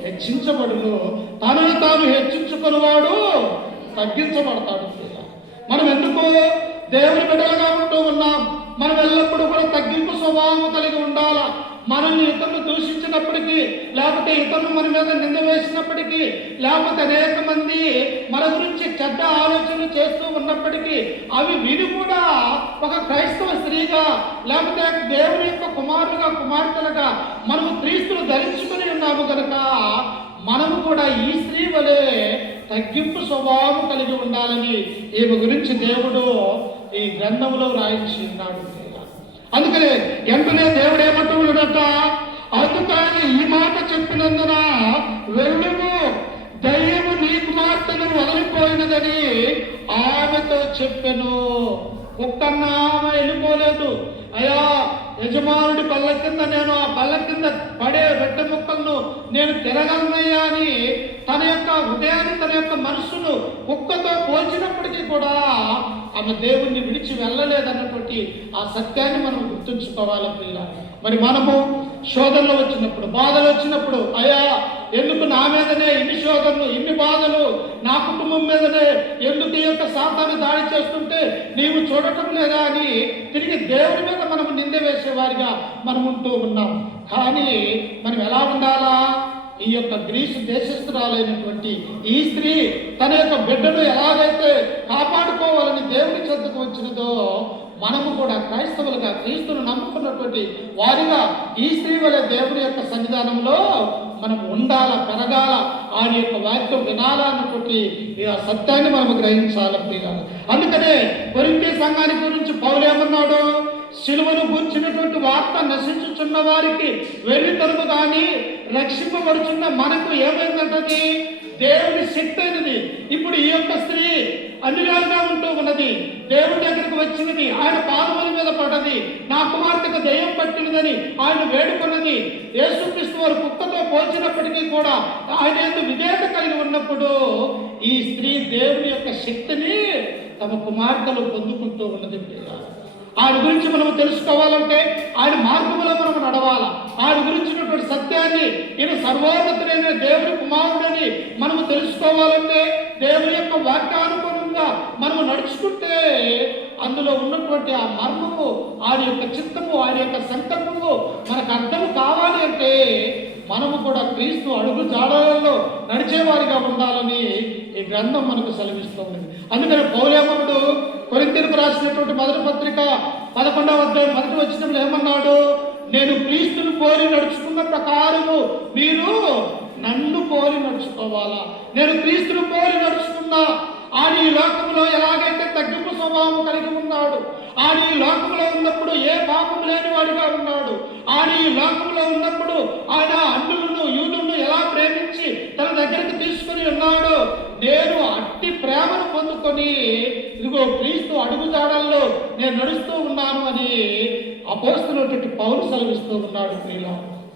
హెచ్చించబడును, తనను తాను హెచ్చించుకునివాడు తగ్గించబడతాడు. మనం ఎందుకు దేవుని బిడ్డలుగా ఉంటూ ఉన్నాం? మనం ఎల్లప్పుడూ కూడా తగ్గింపు స్వభావం కలిగి ఉండాలా. మనల్ని ఇతరులు దూషించినప్పటికీ, లేకపోతే ఇతరులు మన మీద నింద వేసినప్పటికీ, లేకపోతే అనేక మంది మన గురించి చెడ్డ ఆలోచనలు చేస్తూ ఉన్నప్పటికీ అవి విని కూడా ఒక క్రైస్తవ స్త్రీగా లేకపోతే దేవుని యొక్క కుమారులుగా కుమార్తెలుగా మనము క్రీస్తును ధరించుకుని ఉన్నాము కనుక మనము కూడా ఈ స్త్రీ వలె తగ్గింపు స్వభావం కలిగి ఉండాలని ఈమె గురించి దేవుడు ఈ గ్రంథంలో రాయించి ఉన్నాడు. అందుకనే వెంటనే దేవుడు ఏమంటూ ఉన్నాడట, అందుకని ఈ మాట చెప్పినందున వెళ్ళుము, దయ్యము నీ కుమార్తెను వదిలిపోయినదని ఆమెతో చెప్పెను. ఒక్కన్నా ఆమె వెళ్ళిపోలేదు. అయ్యా, యజమానుడి బల్ల కింద నేను ఆ బల్ల కింద పడే రొట్టె ముక్కలను నేను తినగలనయ్యా అని తన యొక్క హృదయాన్ని, తన యొక్క మనస్సును కుక్కతో పోల్చినప్పటికీ కూడా ఆమె దేవుణ్ణి విడిచి వెళ్ళలేదన్నటువంటి ఆ సత్యాన్ని మనం గుర్తుంచుకోవాలి పిల్ల. మరి మనము శోధనలు వచ్చినప్పుడు, బాధలు వచ్చినప్పుడు, అయ్యా ఎందుకు నా మీదనే ఇన్ని శోధనలు, ఇన్ని బాధలు, నా కుటుంబం మీదనే ఎందుకు ఈ యొక్క సాతాను దాడి చేస్తుంటే నీవు చూడటం లేదా అని తిరిగి దేవుడి మీద మనం నింద వేసేవారిగా మనం ఉంటూ ఉన్నాం. కానీ మనం ఎలా ఉండాలా? ఈ యొక్క గ్రీసు దేశస్తురాలైనటువంటి ఈ స్త్రీ తన యొక్క బిడ్డను ఎలాగైతే కాపాడుకోవాలని దేవుని చెంతకు వచ్చినదో మనము కూడా క్రైస్తవులుగా క్రీస్తును నమ్ముకున్నటువంటి వారిగా ఈ స్త్రీ వలె దేవుని యొక్క సన్నిధానంలో మనం ఉండాల, పెరగాల, ఆయన యొక్క వాక్యం వినాలా అన్నటువంటి ఆ సత్యాన్ని మనము గ్రహించాలి. అందుకనే కొరింథీ సంఘానికి గురించి పౌలు ఏమన్నాడు, సిలువను గూర్చినటువంటి వార్త నశించుచున్న వారికి వెర్రితనము కానీ రక్షింపబడుచున్న మనకు ఏమైందంటది దేవుని శక్తి అయినది. ఇప్పుడు ఈ యొక్క స్త్రీ అన్యురాలుగా ఉంటూ ఉన్నది, దేవుడి దగ్గరికి వచ్చినది, ఆయన పాదముల మీద పడ్డది, నా కుమార్తెకు దయ్యం పట్టినదని ఆయన వేడుకున్నది. యేసుక్రీస్తు వారు కుక్కతో పోల్చినప్పటికీ కూడా ఆయన ఎందుకు విధేయత కలిగి ఉన్నప్పుడు ఈ స్త్రీ దేవుని యొక్క శక్తిని తమ కుమార్తెలు పొందుకుంటూ ఉన్నది. ఆయన గురించి మనం తెలుసుకోవాలంటే ఆయన మార్గంలో మనం నడవాలా. ఆయన గురించినటువంటి సత్యాన్ని, ఈయన సర్వోన్నతుడైన దేవుని కుమారుడని మనము తెలుసుకోవాలంటే దేవుని యొక్క వాక్యానుగుణంగా మనము నడుచుకుంటే అందులో ఉన్నటువంటి ఆ మర్మము, ఆయన యొక్క చిత్తము, ఆయన యొక్క సంకల్పము మనకు అర్థం కావాలి అంటే మనము కూడా క్రీస్తు అడుగు జాడలలో నడిచేవారిగా ఉండాలని ఈ గ్రంథం మనకు సెలవిస్తూ ఉంది. అందుకని పౌలేమనుడు కొరింథీయులకు రాసినటువంటి మొదటి పత్రిక 11వ అధ్యాయం 1వ వచనంలో ఏమన్నాడు, నేను క్రీస్తును పోలి నడుచుకున్న ప్రకారము మీరు నన్ను పోలి నడుచుకోవాలా. నేను క్రీస్తును పోలి నడుచుకున్నా. ఆయన ఈ లోకంలో ఎలాగైతే తగ్గింపు స్వభావం కలిగి ఉన్నాడు, ఆయన ఈ లోకంలో ఉన్నప్పుడు ఏ పాపం లేని వాడిగా ఉన్నాడు, ఆయన ఈ లోకంలో ఉన్నప్పుడు ఆయన అన్యులను యూదులను ఎలా ప్రేమించి తన దగ్గరికి తీసుకుని ఉన్నాడు, నేను అట్టి ప్రేమను పొందుకొని ఇదిగో క్రీస్తు అడుగుజాడల్లో నేను నడుస్తూ ఉన్నాను అని అపోస్తలుడైనటువంటి పౌలు సెలవిస్తూ ఉన్నాడు. ప్రియుల,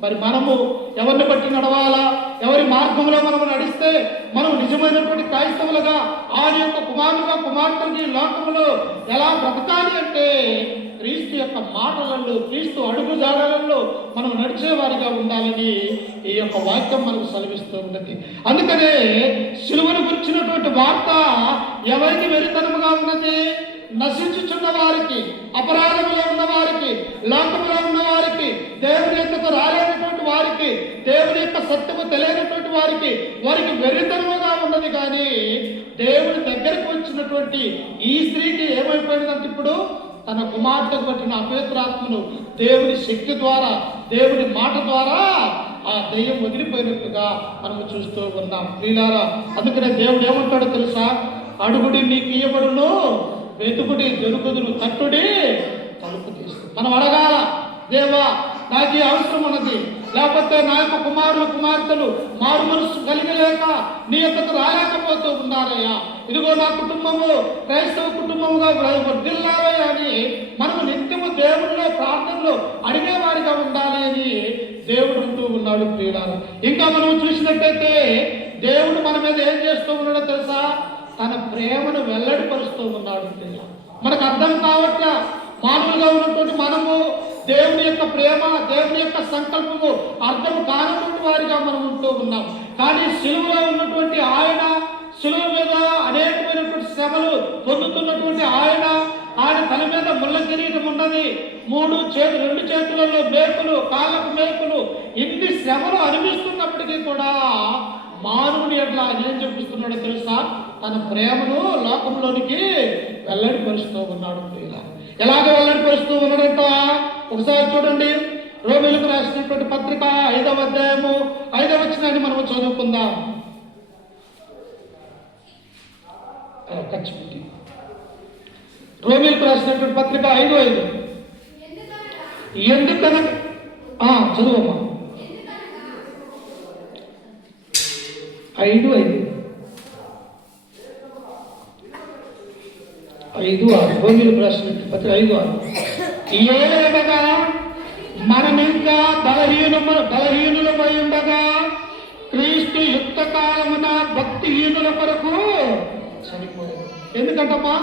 మరి మనము ఎవరిని బట్టి నడవాలా? ఎవరి మార్గంలో మనం నడిస్తే మనం నిజమైనటువంటి క్రైస్తవులుగా ఆయన యొక్క కుమారులుగా కుమార్తెని లోకంలో ఎలా బ్రతకాలి అంటే క్రీస్తు యొక్క మాటలలో, క్రీస్తు అడుగుజాడలలో మనం నడిచేవారిగా ఉండాలని ఈ యొక్క వాక్యం మనకు సెలవిస్తూ ఉన్నది. అందుకనే సిలువను గురించినటువంటి వార్త ఎవరికి వెరితనముగా ఉన్నది? నశించుచున్న వారికి, అపరాధంలో ఉన్న వారికి, లోకములో ఉన్న వారికి, దేవుని యొక్కకు రాలేనటువంటి వారికి, దేవుని యొక్క సత్యము తెలియనటువంటి వారికి వెరితనముగా ఉన్నది. కానీ దేవుని దగ్గరకు వచ్చినటువంటి ఈ స్త్రీకి ఏమైపోయిందంటే ఇప్పుడు తన కుమార్తెకు పట్టిన అపవిత్రాత్మను దేవుని శక్తి ద్వారా, దేవుని మాట ద్వారా ఆ దెయ్యం వదిలిపోయినట్టుగా మనము చూస్తూ ఉన్నాం ప్రియులారా. అందుకనే దేవుడు ఏమంటాడో తెలుసా? అడుగుడి మీకు ఇయ్యబడును, వెతుకుడి దొరుకుదును, తట్టుడి తలుపు తీస్తుంది. మనం అడగాల, దేవా నాకు ఈ అవసరం ఉన్నది, లేకపోతే నా యొక్క కుమారులు కుమార్తెలు మారు మనసు కలిగలేక నీ యొక్కకు రాలేకపోతూ ఉన్నారయ్యా, ఇదిగో నా కుటుంబము క్రైస్తవ కుటుంబముగా వర్ధిల్లాలయ్యా అని మనము నిత్యము దేవుడిలో ప్రార్థనలో అడిగేవారిగా ఉండాలి అని దేవుడు అంటూ ఉన్నాడు ప్రియులారా. ఇంకా మనం చూసినట్టయితే దేవుడు మన మీద ఏం చేస్తూ ఉన్నాడో తెలుసా? తన ప్రేమను వెల్లడిపరుస్తూ ఉన్నాడు. మనకు అర్థం కావట్లా, మానవులుగా ఉన్నటువంటి మనము దేవుని యొక్క ప్రేమ, దేవుని యొక్క సంకల్పము అర్థం కానటువంటి వారిగా మనం ఉంటూ ఉన్నాం. కానీ సిలువలో ఉన్నటువంటి ఆయన, సిలువ మీద అనేకమైనటువంటి శ్రమలు పొందుతున్నటువంటి ఆయన తల మీద ముళ్ళ కిరీటం ఉన్నది, రెండు చేతులలో మేకులు, కాళ్ళకు మేకులు, ఇన్ని శ్రమలు అనిపిస్తున్నప్పటికీ కూడా మానవుని ఎట్లా ఏం చూపిస్తున్నాడో తెలుసా? తన ప్రేమను లోకంలోనికి వెల్లడిపరుస్తూ ఉన్నాడు. ఎలాగ వెల్లడిపరుస్తూ ఉన్నాడంట ఒకసారి చూడండి. రోమీయులకు రాసినటువంటి పత్రిక 5వ అధ్యాయము 5వ వచనాన్ని మనం చదువుకుందాం. రోమీయులకు రాసినటువంటి పత్రిక 5:5. ఎందుకనగా చదువమ్మా. 5:5 రోమీయులకు రాసినటువంటి పత్రిక 5:6. ఏలగా మనం ఇంకా బలహీనులమై ఉండగా క్రీస్తు యుక్త కాలమున భక్తిహీనుల కొరకు చనిపోయాడు. ఎందుకంటమ్మా,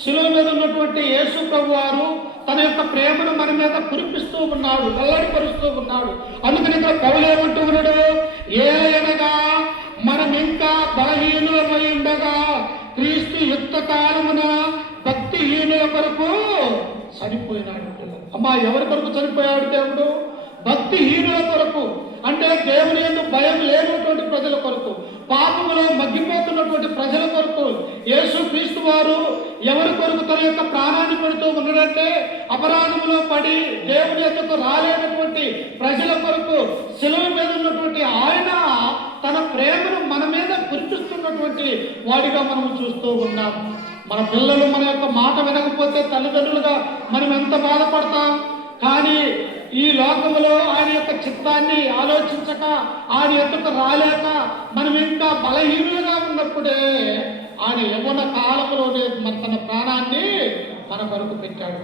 శిలువ మీద ఉన్నటువంటి యేసు ప్రభు వారు తన యొక్క ప్రేమను మన మీద కురిపిస్తూ ఉన్నాడు, వెల్లడిపరుస్తూ ఉన్నాడు. అందుకని ఇక్కడ పౌలు ఏమంటూ ఉన్నాడు? ఏలయనగా మనం ఇంకా బలహీనులమై ఉండగా క్రీస్తు యుక్త కాలమున భక్తిహీనుల కొరకు చనిపోయినాడు. అమ్మా, ఎవరి కొరకు చనిపోయాడు దేవుడు? భక్తిహీనుల కొరకు. అంటే దేవుని యందు భయం లేనటువంటి ప్రజల కొరకు, పాపములో మగ్గిపోతున్నటువంటి ప్రజల కొరకు యేసు క్రీస్తు వారు ఎవరి కొరకు తన యొక్క ప్రాణాన్ని పెడుతూ ఉన్నాడంటే అపరాధములో పడి దేవుని యొద్దకు రాలేనటువంటి ప్రజల కొరకు శిలువ మీద ఉన్నటువంటి ఆయన తన ప్రేమను మన మీద కురిపిస్తున్నటువంటి వాడిగా మనం చూస్తూ ఉన్నాం. మన పిల్లలు మన యొక్క మాట వినకపోతే తల్లిదండ్రులుగా మనం ఎంత బాధపడతాం. కానీ ఈ లోకములో ఆయన యొక్క చిత్తాన్ని ఆలోచించక, ఆయన యొద్దకు రాలేక మనం ఇంకా బలహీనులుగా ఉన్నప్పుడే ఆయన యవ్వన కాలంలోనే తన ప్రాణాన్ని మన కొరకు పెట్టాడు.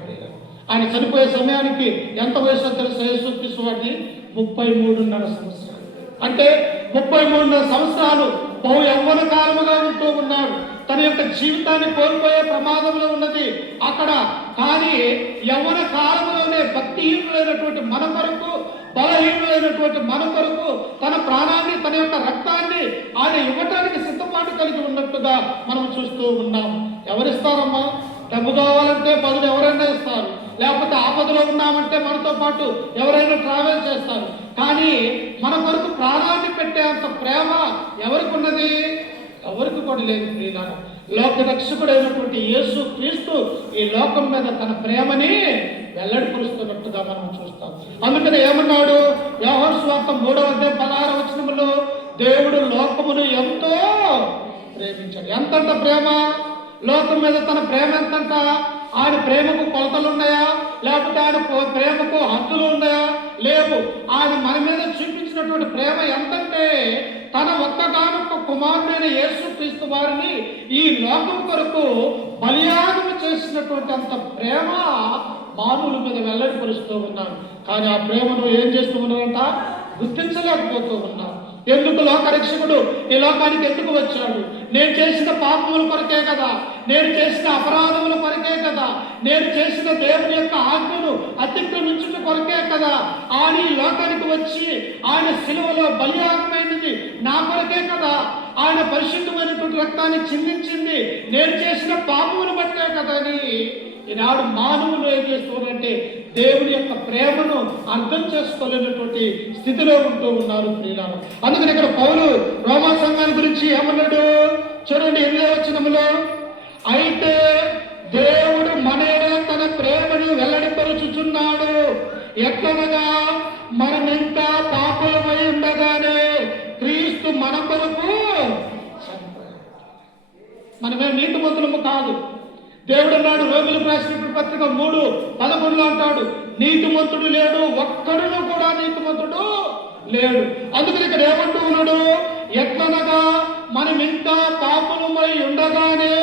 ఆయన చనిపోయే సమయానికి ఎంత వయసు తెలుసు? యేసుక్రీస్తు వారికి 33.5 సంవత్సరాలు. అంటే 33.5 సంవత్సరాలు బహు యవ్వన కాలముగా ఉంటూ ఉన్నాడు. తన యొక్క జీవితాన్ని కోల్పోయే ప్రమాదంలో ఉన్నది అక్కడ. కానీ యవ్వన కాలంలోనే భక్తిహీనులైనటువంటి మన కొరకు, బలహీనులైనటువంటి మన కొరకు తన ప్రాణాన్ని, తన యొక్క రక్తాన్ని ఆయన ఇవ్వటానికి సిద్ధపాటు కలిగి ఉన్నట్టుగా మనం చూస్తూ ఉన్నాం. ఎవరిస్తారమ్మా? డబ్బు కావాలంటే బదులు ఎవరైనా ఇస్తారు, లేకపోతే ఆపదలో ఉన్నామంటే మనతో పాటు ఎవరైనా ట్రావెల్ చేస్తారు. కానీ మన కొరకు ప్రాణాన్ని పెట్టే అంత ప్రేమ ఎవరికి ఉన్నది? ఎవరికి కూడా లేదు. ప్రియులారా, లోక రక్షకుడైనటువంటి యేసు క్రీస్తు ఈ లోకం మీద తన ప్రేమని వెల్లడిపరుస్తున్నట్టుగా మనం చూస్తాం. అందుకని ఏమన్నాడు? యోహాను సువార్త 3వ అధ్యాయం 16వ వచనంలో దేవుడు లోకమును ఎంతో ప్రేమించాడు. ఎంతంట ప్రేమ? లోకం మీద తన ప్రేమ ఎంతంట? ఆయన ప్రేమకు కొలతలు ఉన్నాయా? లేకపోతే ఆయన ప్రేమకు హద్దులు ఉన్నాయా? లేవు. ఆయన మన మీద చూపించినటువంటి ప్రేమ ఎంతంటే తన ఒక్కగానొక్క కుమారుడైన యేసు క్రీస్తు వారిని ఈ లోకం కొరకు బలియాగము చేసినటువంటి అంత ప్రేమ మానవుల మీద వెల్లడిపరుస్తూ ఉన్నాడు. కానీ ఆ ప్రేమను ఏం చేస్తూ ఉన్నారంట? గుర్తించలేకపోతూ ఉన్నారు. ఎందుకు లోక రక్షకుడు ఈ లోకానికి ఎందుకు వచ్చాడు? నేను చేసిన పాపముల కొరకే కదా, నేను చేసిన అపరాధముల కొరకే కదా, నేను చేసిన దేవుని యొక్క ఆజ్ఞను అతిక్రమించుట కొరకే కదా ఆయన ఈ లోకానికి వచ్చి ఆయన శిలువలో బలియాగమైనది నా కొరకే కదా, ఆయన పరిశుద్ధమైనటువంటి రక్తాన్ని చిందించింది నేను చేసిన పాపమును బట్టే కదా అని ఈనాడు మానవులు ఏం చేస్తున్నారంటే దేవుని యొక్క ప్రేమను అర్థం చేసుకోలేనటువంటి స్థితిలో ఉంటూ ఉన్నారు ప్రియులారా. అందుకని ఇక్కడ పౌలు రోమా సంఘాన్ని గురించి ఏమన్నాడు చూడండి 8వ వచనములో, అయితే దేవుడు మన ఎడల తన ప్రేమను వెల్లడిపరుచుచున్నాడు, ఎట్లనగా మనం ఇంకా పాపులమై ఉండగానే క్రీస్తు మన కొరకు చనిపోయాడు. మనమే నీతిమంతులము కాదు. దేవుడు అన్నాడు రోగులకు రాసినటువంటి పత్రిక 3:11 అంటాడు, నీతిమంతుడు లేడు, ఒక్కడును కూడా నీతిమంతుడు లేడు. అందుకని ఇక్కడ ఏమంటూ ఉన్నాడు, ఎట్లనగా మనం ఇంకా పాపులమై ఉండగానే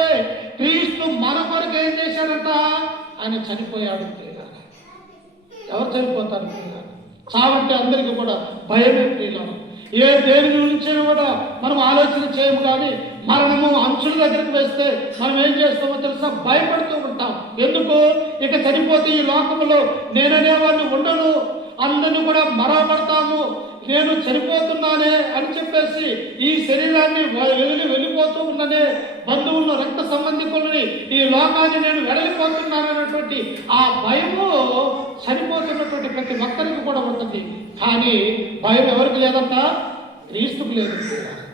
క్రీస్తు మన కొరకు ఏం చేశాడట, ఆయన చనిపోయాడు. ఎవరు చనిపోతారు? చావంటే అందరికీ కూడా భయమే ప్రియులారా. ఏ దేని గురించి కూడా మనం ఆలోచన చేయము, కానీ మరణము అంచుల దగ్గరికి వేస్తే మనం ఏం చేస్తామో తెలుసా, భయపడుతూ ఉంటాం. ఎందుకు? ఇక చనిపోతే ఈ లోకంలో నేననేవాడిని ఉండను, అందరినీ కూడా మరవబడతాము, నేను చనిపోతున్నానే అని చెప్పేసి ఈ శరీరాన్ని వెళ్ళిపోతూ ఉన్ననే, బంధువులను రక్త సంబంధికులని ఈ లోకాన్ని నేను వెడలిపోతున్నానన్నటువంటి ఆ భయము చనిపోతున్నటువంటి ప్రతి ఒక్కరికి కూడా ఉంటుంది. కానీ భయం ఎవరికి లేదంట? క్రీస్తుకు లేదు.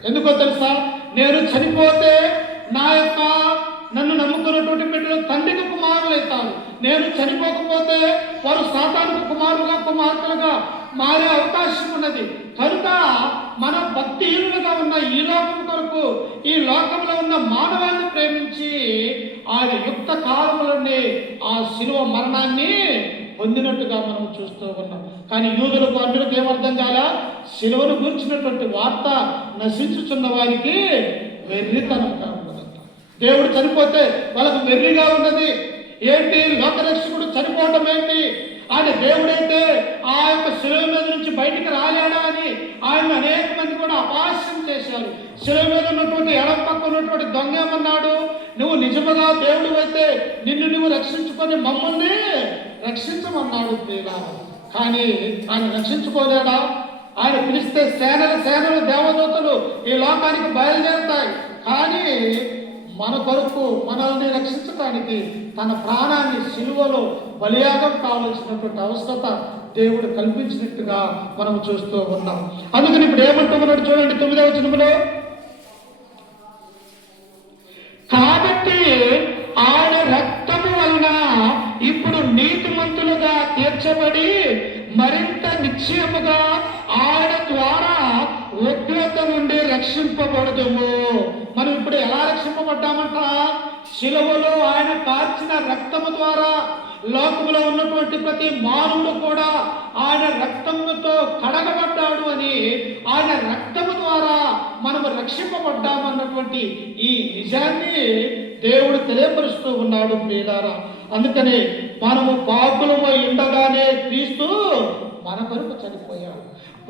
ఎందుకో తెలుసా, నేను చనిపోతే నా యొక్క నన్ను నమ్ముకున్నటువంటి బిడ్డలు తండ్రికి కుమారులు అవుతారు. నేను చనిపోకపోతే వారు సాతానుకు కుమారులుగా కుమార్తెలుగా మారే అవకాశం ఉన్నది. కనుక మన భక్తిహీనులుగా ఉన్న ఈ లోకం కొరకు ఈ లోకంలో ఉన్న మానవాన్ని ప్రేమించి ఆయన యుక్త కాలములన్నీ ఆ శిలువ మరణాన్ని పొందినట్టుగా మనం చూస్తూ ఉన్నాం. కానీ యూదులకు అన్యులకు ఏమర్థం కాలా, శిలువను గురించినటువంటి వార్త నశించుచున్న వారికి వెర్రితనంగా ఉన్నదంట. దేవుడు చనిపోతే వాళ్ళకు వెర్రిగా ఉన్నది. ఏంటి? లోకరక్షకుడు చనిపోవటం ఏంటి? ఆయన దేవుడైతే ఆ యొక్క శిలువ మీద నుంచి బయటికి రాలేడా అని ఆయన అనేక మంది కూడా అపహాస్యం చేశారు. శిలువ మీద ఉన్నటువంటి ఎడమ పక్క ఉన్నటువంటి దొంగ ఏమన్నాడు, నువ్వు నిజముగా దేవుడు అయితే నిన్ను నువ్వు రక్షించుకొని మమ్మల్ని రక్షించమన్నాడు ప్రియులారా. కానీ ఆయన రక్షించుకోలేడా? ఆయన పిలిస్తే సేనలు సేనలు దేవదూతలు ఈ లోకానికి బయలుదేరుతాయి. కానీ మన కొరకు మనల్ని రక్షించడానికి తన ప్రాణాన్ని శిలువలో బలియాగం కావలసినటువంటి అవసరత దేవుడు కల్పించినట్టుగా మనం చూస్తూ ఉన్నాం. అందుకని ఇప్పుడు ఏమంటున్నాడు చూడండి 9వ వచనంలో, కాబట్టి ఆయన రక్తము వలన ఇప్పుడు నీతిమంతులుగా తీర్చబడి మరింత నిశ్చయముగా ఆయన ద్వారా ఉగ్రత నుండి రక్షింపబడదుము. మనం ఇప్పుడు ఎలా రక్షింపబడ్డామంట? శిలువలో ఆయన కార్చిన రక్తము ద్వారా లోకములో ఉన్నటువంటి ప్రతి మానవుడు కూడా ఆయన రక్తముతో కడగబడ్డాడు అని, ఆయన రక్తము ద్వారా మనము రక్షింపబడ్డామన్నటువంటి ఈ నిజాన్ని దేవుడు తెలియపరుస్తూ ఉన్నాడు ప్రియులారా. అందుకనే మనము పాపులమై ఉండగానే క్రీస్తు మన కొరకు చనిపోయాడు.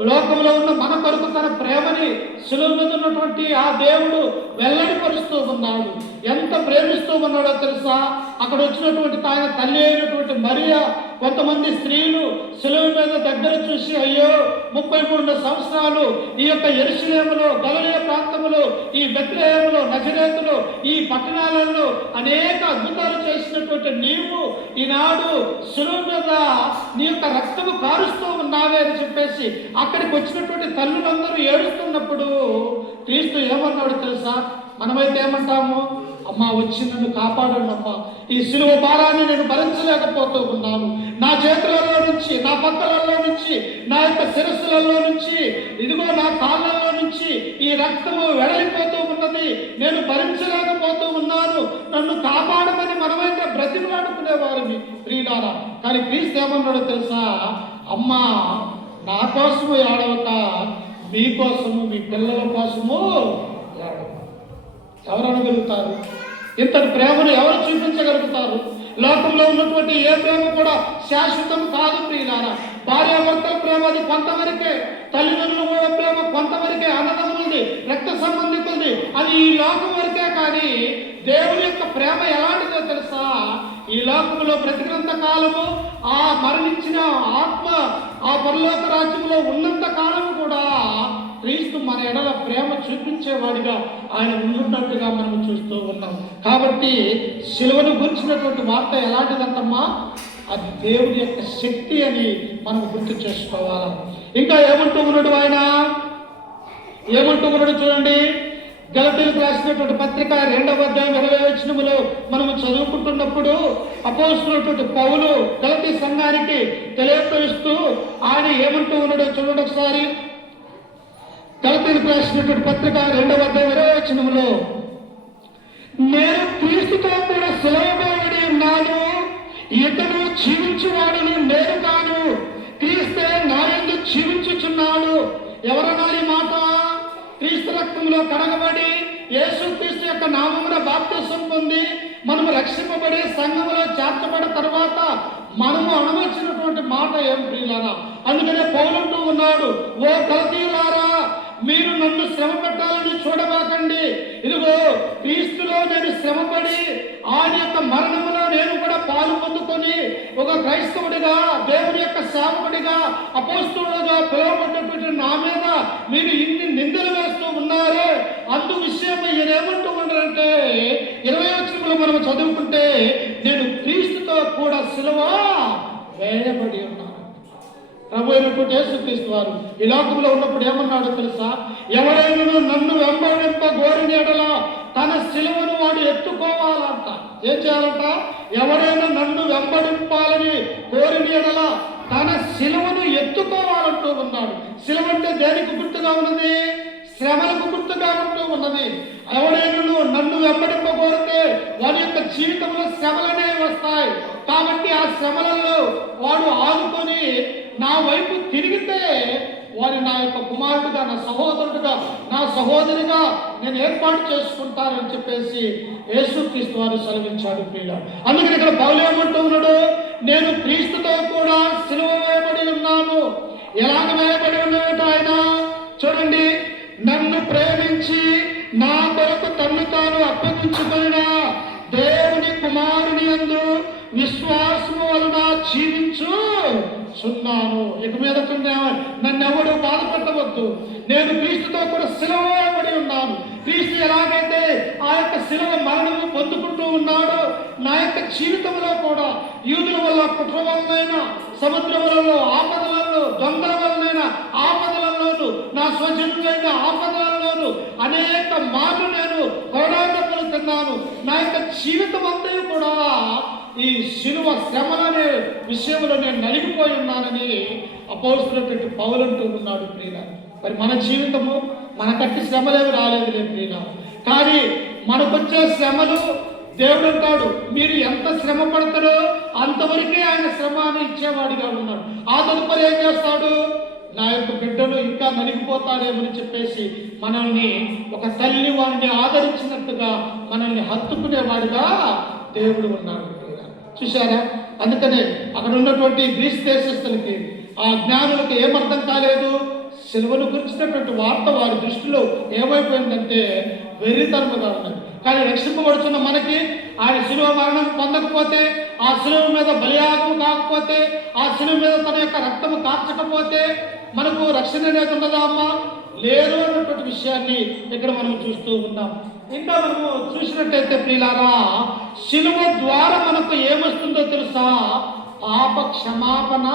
లోకంలో ఉన్న మన కొరకు తన ప్రేమని శిలువ మీద ఉన్నటువంటి ఆ దేవుడు వెల్లడిపరుస్తూ ఉన్నాడు. ఎంత ప్రేమిస్తూ ఉన్నాడో తెలుసా? అక్కడ వచ్చినటువంటి ఆయన తల్లి అయినటువంటి మరియా, కొంతమంది స్త్రీలు శిలువ మీద దగ్గర చూసి, అయ్యో 33 సంవత్సరాలు ఈ యొక్క యెరూషలేములో, గలిలయ ప్రాంతములో, ఈ బెత్లెహేములో, నజరేతులో, ఈ పట్టణాలలో అనేక అద్భుతాలు చేసినటువంటి నీవు ఈనాడు శిలువ మీద నీ యొక్క రక్తము కారుస్తూ ఉన్నావే అని చెప్పేసి అక్కడికి వచ్చినటువంటి తల్లులందరూ ఏడుస్తున్నప్పుడు క్రీస్తు ఏమన్నాడు తెలుసా? మనమైతే ఏమంటాము? అమ్మా వచ్చి నన్ను కాపాడండి అమ్మా, ఈ శిలువ భారాన్ని నేను భరించలేకపోతూ ఉన్నాను, నా చేతులలో నుంచి, నా పక్కలలో నుంచి, నా యొక్క శిరస్సులలో నుంచి, ఇదిగో నా కాళ్ళలో నుంచి ఈ రక్తము వెడలిపోతూ ఉన్నది, నేను భరించలేకపోతూ ఉన్నాను, నన్ను కాపాడమని మనమైతే బ్రతిమలాడుకునేవారిని ప్రియులారా. కానీ క్రీస్తు ఏమన్నాడో తెలుసా? అమ్మా నా కోసము ఏడవక మీకోసము మీ పిల్లల కోసము ఏడవ. ఎవరు అనగలుగుతారు? ఇంతటి ప్రేమను ఎవరు చూపించగలుగుతారు? లోకంలో ఉన్నటువంటి ఏ ప్రేమ కూడా శాశ్వతం కాదు ప్రియులారా. భార్యాభర్తల ప్రేమ అది కొంతవరకే, తల్లిదండ్రుల ప్రేమ కొంతవరకే, అన్నదమ్ములది, రక్త సంబంధికులది అది ఈ లోకం వరకే. కానీ దేవుని యొక్క ప్రేమ ఎలాంటిదో తెలుసా? ఈ లోకంలో బ్రతికినంత కాలము, ఆ మరణించిన ఆత్మ ఆ పరలోక రాజ్యంలో ఉన్నంత కాలము కూడా క్రీస్తు మన ఎడల ప్రేమ చూపించేవాడిగా ఆయన ఉంటున్నట్టుగా మనం చూస్తూ ఉన్నాం. కాబట్టి శిలువను గురించినటువంటి వార్త ఎలాంటిదంటమ్మా? అది దేవుడి యొక్క శక్తి అని మనం గుర్తు చేసుకోవాలి. ఇంకా ఏమంటూ ఉన్నాడు ఆయన? ఏమంటూ ఉన్నాడు చూడండి. గలతీయులకు రాసినటువంటి పత్రిక 2వ అధ్యాయం 20వ వచనములో మనము చదువుకుంటున్నప్పుడు అపోస్తలుడైనటువంటి పౌలు గలతీ సంఘానికి తెలియపరుస్తూ ఆయన ఏమంటూ ఉన్నాడో చూడండి ఒకసారి. గలతీయులకు రాసినటువంటి పత్రిక 2వ అధ్యాయం 20వ వచనములో, నేను క్రీస్తుతో కూడా సిలువబడి ఉన్నాను, ఇతను జీవించువాడును నేను కాను, క్రీస్తే నా యందు జీవించుచున్నాడు. ఎవరన్నారు ఈ మాట? క్రీస్తు రక్తంలో కడగబడి యేసుక్రీస్తు యొక్క నామమున బాప్తిసం పొంది మనము రక్షింపబడి సంఘములో చేర్చబడిన తర్వాత మనము అనవలసినటువంటి మాట ఏం ప్రియులారా? అందుకనే పౌలంటూ ఉన్నాడు, ఓ గలతీయులారా, మీరు నన్ను శ్రమ పెట్టాలని చూడబాకండి. ఇదిగో క్రీస్తులో నేను శ్రమపడి ఆయన యొక్క మరణములో నేను కూడా పాలు పొందుకొని ఒక క్రైస్తవుడిగా, దేవుని యొక్క సేవకుడిగా, అపోస్తలుడిగా పిలువబడినటువంటి నా మీద మీరు ఇన్ని నిందలు వేస్తూ ఉన్నారే. అందు విషయం ఈయనేమంటూ ఉన్నారంటే 20వ వచనంలో మనం చదువుకుంటే, నేను క్రీస్తుతో కూడా సిలువ వేయబడి ఉన్నాను. ప్రభు అయినటువంటి యేసుక్రీస్తు వారు ఈ లోకంలో ఉన్నప్పుడు ఏమన్నాడో తెలుసా? ఎవరైనా నన్ను వెంబడింప గోరిన ఎడల తన సిలువను వాడు ఎత్తుకోవాలంట. ఏం చేయాలంట? ఎవరైనా నన్ను వెంబడింపాలని కోరిన ఎడల తన సిలువను ఎత్తుకోవాలంటూ ఉన్నాడు. సిలువ అంటే దేనికి గుర్తుగా ఉన్నది? శ్రమలకు గుర్తుగా ఉంటూ ఉన్నది. ఎవడైనా నన్ను వెంబడింపకోరితే వాడి యొక్క జీవితంలో శ్రమలనే వస్తాయి. కాబట్టి ఆ శ్రమలలో వాడు ఆదుకొని నా వైపు తిరిగితే వారి నా యొక్క కుమారుడిగా, నా సహోదరుడిగా, నా సహోదరిగా నేను ఏర్పాటు చేసుకుంటానని చెప్పేసి యేసుక్రీస్తు వారు సెలవించాడు ప్రియుల. అందుకని ఇక్కడ పౌలు ఏమంటూ ఉన్నాడు? నేను క్రీస్తుతో కూడా సిలువ వేయబడి ఉన్నాను. ఎలాగ వేయబడి ఉన్నాడు ఆయన? చూడండి, నన్ను ప్రేమించి నా కొరకు తన్ను తాను అప్పగించుకున్న దేవుని కుమారుని యందు విశ్వాసము వలన జీవించుచున్నాను. ఇక మీద నన్నెవడు బాధపెట్టవద్దు. నేను క్రీస్తుతో కూడా సిలువ వేయబడి ఉన్నాను. క్రీస్తు ఎలాగైతే ఆ యొక్క సిలువ మరణము పొందుకుంటూ ఉన్నాడో, నా యొక్క జీవితంలో కూడా యూదుల వల్ల కుట్ర వలనైనా, సముద్రములలో ఆపదలలో, దొంగల వలనైనా ఆపదలలోను, నా స్వజనులైన ఆపదలలోను అనేక మార్లు నేను పోరాటములు తిన్నాను. నా యొక్క జీవితం అంతా కూడా ఈ శిలువ శ్రమలనే విషయంలో నేను నలిగిపోయి ఉన్నానని అపోస్తలుడైనటువంటి పౌలు అంటూ ఉన్నాడు ప్రియుల. మరి మన జీవితము మనకట్టి శ్రమలేవి రాలేదు లేదు ప్రియుల. కానీ మనకొచ్చే శ్రమలు దేవుడు అంటాడు, మీరు ఎంత శ్రమ పడతారో అంతవరకే ఆయన శ్రమ అని ఇచ్చేవాడిగా ఉన్నాడు. ఆ తదుపరి ఏం చేస్తాడు? నా యొక్క బిడ్డలు ఇంకా నలిగిపోతారేమని చెప్పేసి మనల్ని ఒక తల్లి వారిని ఆదరించినట్టుగా మనల్ని హత్తుకునేవాడిగా దేవుడు ఉన్నాడు. చూశారా? అందుకనే అక్కడ ఉన్నటువంటి గ్రీస్ దేశస్తులకి, ఆ జ్ఞానులకి ఏమర్థం కాలేదు? సిలువను గురించినటువంటి వార్త వారి దృష్టిలో ఏమైపోయిందంటే వెర్రితనముగా ఉన్నది. కానీ రక్షింపబడుతున్న మనకి ఆయన సిలువ మరణం పొందకపోతే, ఆ సిలువ మీద బలియాగం కాకపోతే, ఆ సిలువ మీద తన యొక్క రక్తము కార్చకపోతే మనకు రక్షణ అనేది ఉండదా అమ్మా? లేదు అన్నటువంటి విషయాన్ని ఇక్కడ మనం చూస్తూ ఉన్నాం. ఇంకా మనము చూసినట్టయితే ప్రియులారా, సిలువ ద్వారా మనకు ఏమొస్తుందో తెలుసా? పాప క్షమాపణ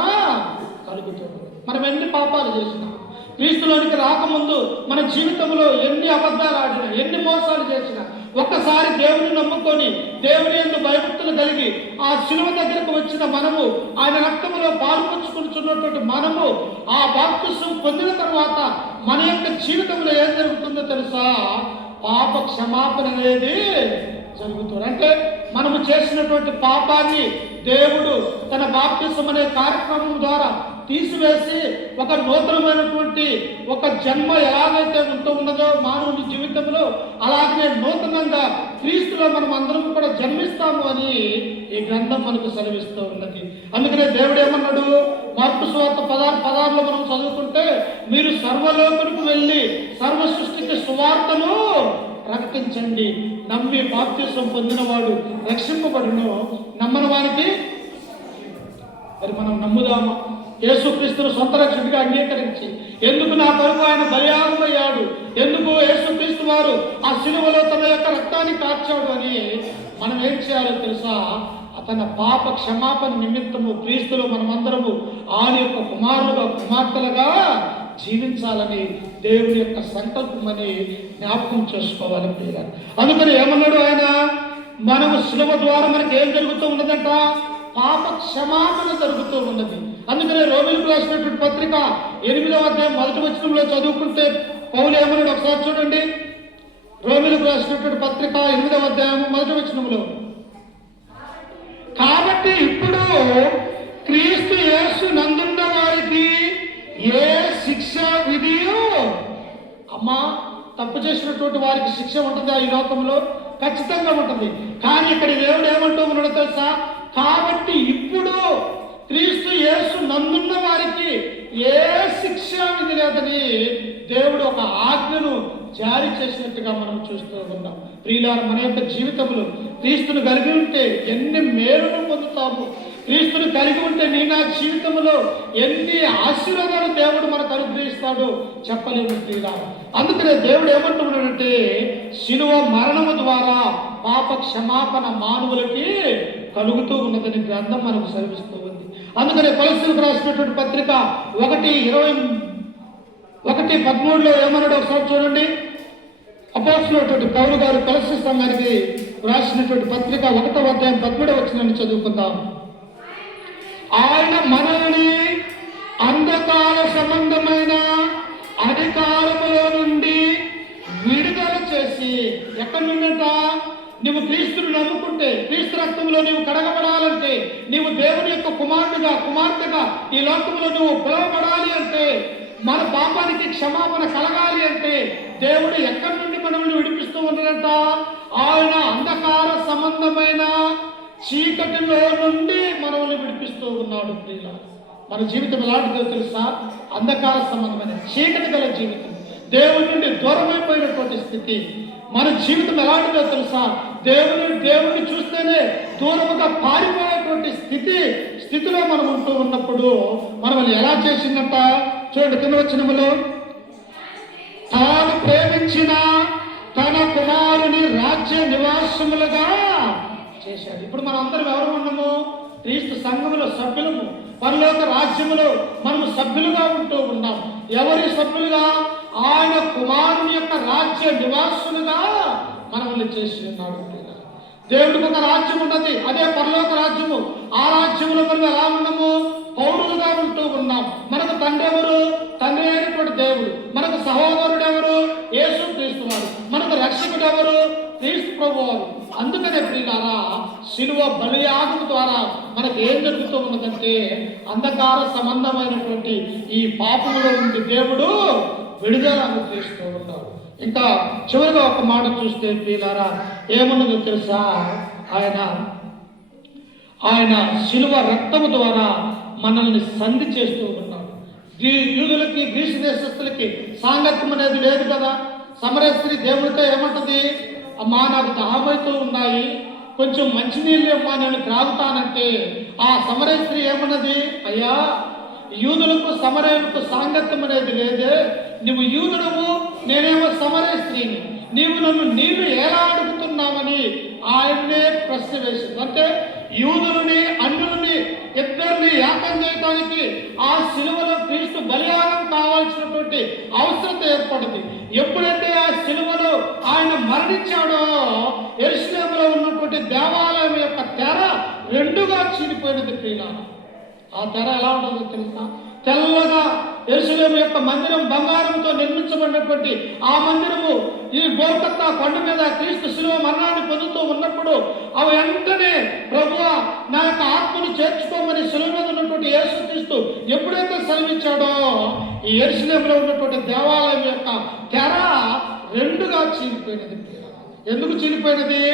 కలుగుతుంది. మనం ఎన్ని పాపాలు చేసినా, క్రీస్తులోనికి రాకముందు మన జీవితంలో ఎన్ని అబద్ధాలు ఆడినా, ఎన్ని మోసాలు చేసినా, ఒక్కసారి దేవుని నమ్ముకొని దేవుని యందు భయభక్తులు కలిగి ఆ సిలువ దగ్గరకు వచ్చిన మనము, ఆయన రక్తములో పాల్పంచుకుంటున్నటువంటి మనము ఆ బాప్తిసం పొందిన తర్వాత మన యొక్క జీవితంలో ఏం జరుగుతుందో తెలుసా? పాప క్షమాపణ అనేది జరుగుతుంది. అంటే మనము చేసినటువంటి పాపాన్ని దేవుడు తన బాప్తిసం అనే కార్యక్రమం ద్వారా తీసివేసి ఒక నూతనమైనటువంటి ఒక జన్మ ఎలాగైతే ఉంటూ ఉన్నదో మానవుని జీవితంలో, అలాగే నూతనంగా క్రీస్తులో మనం అందరం కూడా జన్మిస్తాము అని ఈ గ్రంథం మనకు సెలవిస్తూ ఉన్నది. అందుకనే దేవుడు ఏమన్నాడు? మార్కు సువార్త 16:16 మనం చదువుకుంటే, మీరు సర్వలోకములకు వెళ్ళి సర్వ సృష్టికి సువార్తను ప్రకటించండి, నమ్మి బాప్తిసం పొందినవాడు రక్షింపబడును, నమ్మని వారికి. మరి మనం నమ్ముదామా? యేసుక్రీస్తును సొంత రక్షకుడిగా అంగీకరించి, ఎందుకు నా కొరకు ఆయన బలియాగమయ్యాడు, ఎందుకు యేసుక్రీస్తు వారు ఆ శిలువలో తన యొక్క రక్తాన్ని కార్చాడు అని మనం ఏం చేయాలో తెలుసా? తన పాప క్షమాపణ నిమిత్తము క్రీస్తులో మనమందరము ఆయన యొక్క కుమారులుగా కుమార్తెలుగా జీవించాలని దేవుని యొక్క సంకల్పం అని జ్ఞాపకం చేసుకోవాలి ప్రియులారా. అందుకని ఏమన్నాడు ఆయన? మనము శిలువ ద్వారా మనకి ఏం జరుగుతూ ఉన్నదంట? పాప క్షమాపణ జరుగుతూ ఉన్నది. అందుకనే రోమీయులకు రాసినటువంటి పత్రిక 8వ అధ్యాయం 1వ వచనంలో చదువుకుంటే పౌలు ఏమన్నాడు ఒకసారి చూడండి. రోమీయులకు రాసినటువంటి పత్రిక 8వ అధ్యాయం 1వ వచనంలో, కాబట్టి ఇప్పుడు క్రీస్తు యేసు నందున్న వారికి ఏ శిక్ష విధియో. అమ్మా, తప్పు చేసినటువంటి వారికి శిక్ష ఉంటుందా ఈ లోకంలో? ఖచ్చితంగా ఉంటుంది. కానీ ఇక్కడ దేవుడు ఏమంటూ ఉన్నాడో తెలుసా? కాబట్టి ఇప్పుడు క్రీస్తు యేసు నందున్న వారికి ఏ శిక్ష విధి లేదని దేవుడు ఒక ఆజ్ఞను జారీ చేసినట్టుగా మనం చూస్తూ ఉన్నాం. ప్రియులారా, మన యొక్క జీవితంలో క్రీస్తును కలిగి ఉంటే ఎన్ని మేలును పొందుతాము. క్రీస్తును కలిగి ఉంటే నా జీవితంలో ఎన్ని ఆశీర్వాదాలు దేవుడు మనకు అనుగ్రహిస్తాడో చెప్పలేము ప్రియులారా. అందుకనే దేవుడు ఏమంటున్నాడంటే, శిలువ మరణము ద్వారా పాప క్షమాపణ మానవులకి కలుగుతూ ఉన్నదని గ్రంథం మనకు సెలవిస్తూ ఉంది. అందుకనే కొలస్సీలకు రాసినటువంటి పత్రిక 1:13 ఏమన్నాడు ఒకసారి చూడండి. అపోస్తలుడైనటువంటి పౌలు గారు కొలస్సీ సంఘానికి రాసినటువంటి పత్రిక 1వ అధ్యాయం 13వ వచనాన్ని చదువుకుందాం. ఆయన మనల్ని అంధకార సంబంధమైన అధికారములో నుండి విడుదల చేసి, ఎక్కడి నుండంట? నువ్వు క్రీస్తును నమ్ముకుంటే, క్రీస్తు రక్తంలో నీవు కడగబడాలంటే, నీవు దేవుని యొక్క కుమారుడుగా కుమార్తెగా ఈ లోకంలో నువ్వు పిలువబడాలి అంటే, మన పాపానికి క్షమాపణ కలగాలి అంటే దేవుడు ఎక్కడి నుండి మనల్ని విడిపిస్తూ ఉన్నాడంట? ఆయన అంధకార సంబంధమైన చీకటిలో నుండి మనల్ని విడిపిస్తూ ఉన్నాడు. ప్రియులారా, మన జీవితం ఎలాంటిదో తెలుసా? అంధకార సంబంధమైన చీకటి గల జీవితం, దేవుడి నుండి దూరమైపోయినటువంటి స్థితి. మన జీవితం ఎలాంటిదో తెలుసా? దేవుడిని చూస్తేనే దూరముగా పారిపోయేటువంటి స్థితిలో మనం ఉంటూ ఉన్నప్పుడు మనల్ని ఎలా చేసిందంట? చూడండి కింద వచనములో, తాను ప్రేమించిన తన కుమారుని రాజ్య నివాసములుగా చేశాడు. ఇప్పుడు మనం అందరం ఎవరు ఉన్నాము? క్రీస్తు సంఘములో సభ్యులము, పరలోక రాజ్యములో మనము సభ్యులుగా ఉంటూ ఉన్నాం. ఎవరి సభ్యులుగా? ఆయన కుమారుని యొక్క రాజ్య నివాసులుగా మనల్ని చేసి ఉన్నాడు. దేవుడికి ఒక రాజ్యం ఉన్నది, అదే పరలోక రాజ్యము. ఆ రాజ్యములో మనం ఎలా ఉన్నాము? పౌరులుగా ఉంటూ ఉన్నాం. మనకు తండ్రి ఎవరు? తండ్రి అయినటువంటి దేవుడు. మనకు సహోదరుడు ఎవరు? యేసు క్రీస్తు వారు. మనకు రక్షకుడు ఎవరు? క్రీస్తు ప్రభువారు. అందుకనే ప్రియులారా, శిలువ బలియాగం ద్వారా మనకు ఏం జరుగుతూ ఉన్నదంటే, అంధకార సంబంధమైనటువంటి ఈ పాపములో నుండి దేవుడు విడుదల అనుగ్రహిస్తూ ఉన్నాడు. ఇంకా చివరిగా ఒక మాట చూస్తే ప్రియులారా, ఏమన్నదో తెలుసా? ఆయన శిలువ రక్తము ద్వారా మనల్ని సంధి చేస్తూ ఉన్నాడు. యూదులకి గ్రీసు దేశస్తులకి సాంగత్యం అనేది లేదు కదా. సమరయ స్త్రీ దేవుడితో ఏమంటది? అమ్మా, నాకు దాహమైతూ ఉన్నాయి, కొంచెం మంచినీళ్ళు అమ్మా, నేను త్రాగుతానంటే ఆ సమరయ స్త్రీ ఏమన్నది? అయ్యా, యూదులకు సమరయులకు సాంగత్యం అనేది లేదే, నువ్వు యూదుడవు, నేనేమో సమరయ స్త్రీని, నీవు నన్ను నీళ్లు ఎలా అడుగుతున్నావని ఆయన్నే ప్రశ్న వేసింది. అంటే యూదులని అన్యులని ఇద్దరిని ఏకం చేయడానికి ఆ శిలువలో క్రీస్తు బలియాగం కావాల్సినటువంటి అవసరం ఏర్పడింది. ఎప్పుడైతే ఆ శిలువలో ఆయన మరణించాడో, యెరూషలేములో ఉన్నటువంటి దేవాలయం యొక్క తెర రెండుగా చీలిపోయినది ప్రియులారా. ఆ తెర ఎలా ఉంటుందో తెలుసా? తెల్లగా యెరూషలేము యొక్క మందిరం బంగారంతో నిర్మించబడినటువంటి ఆ మందిరము ఈ గోల్కొత్తా కొండ మీద క్రీస్తు శిలువ మరణాన్ని పొందుతూ ఉన్నప్పుడు అవి వెంటనే ప్రభువా నా యొక్క ఆత్మను చేర్చుకోమని శిలువ మీద ఉన్నటువంటి యేసుక్రీస్తు ఎప్పుడైతే సెలవిచ్చాడో, ఈ యెరూషలేములో ఉన్నటువంటి దేవాలయం యొక్క తెర రెండుగా చీలిపోయినది. ఎందుకు చీలిపోయినది?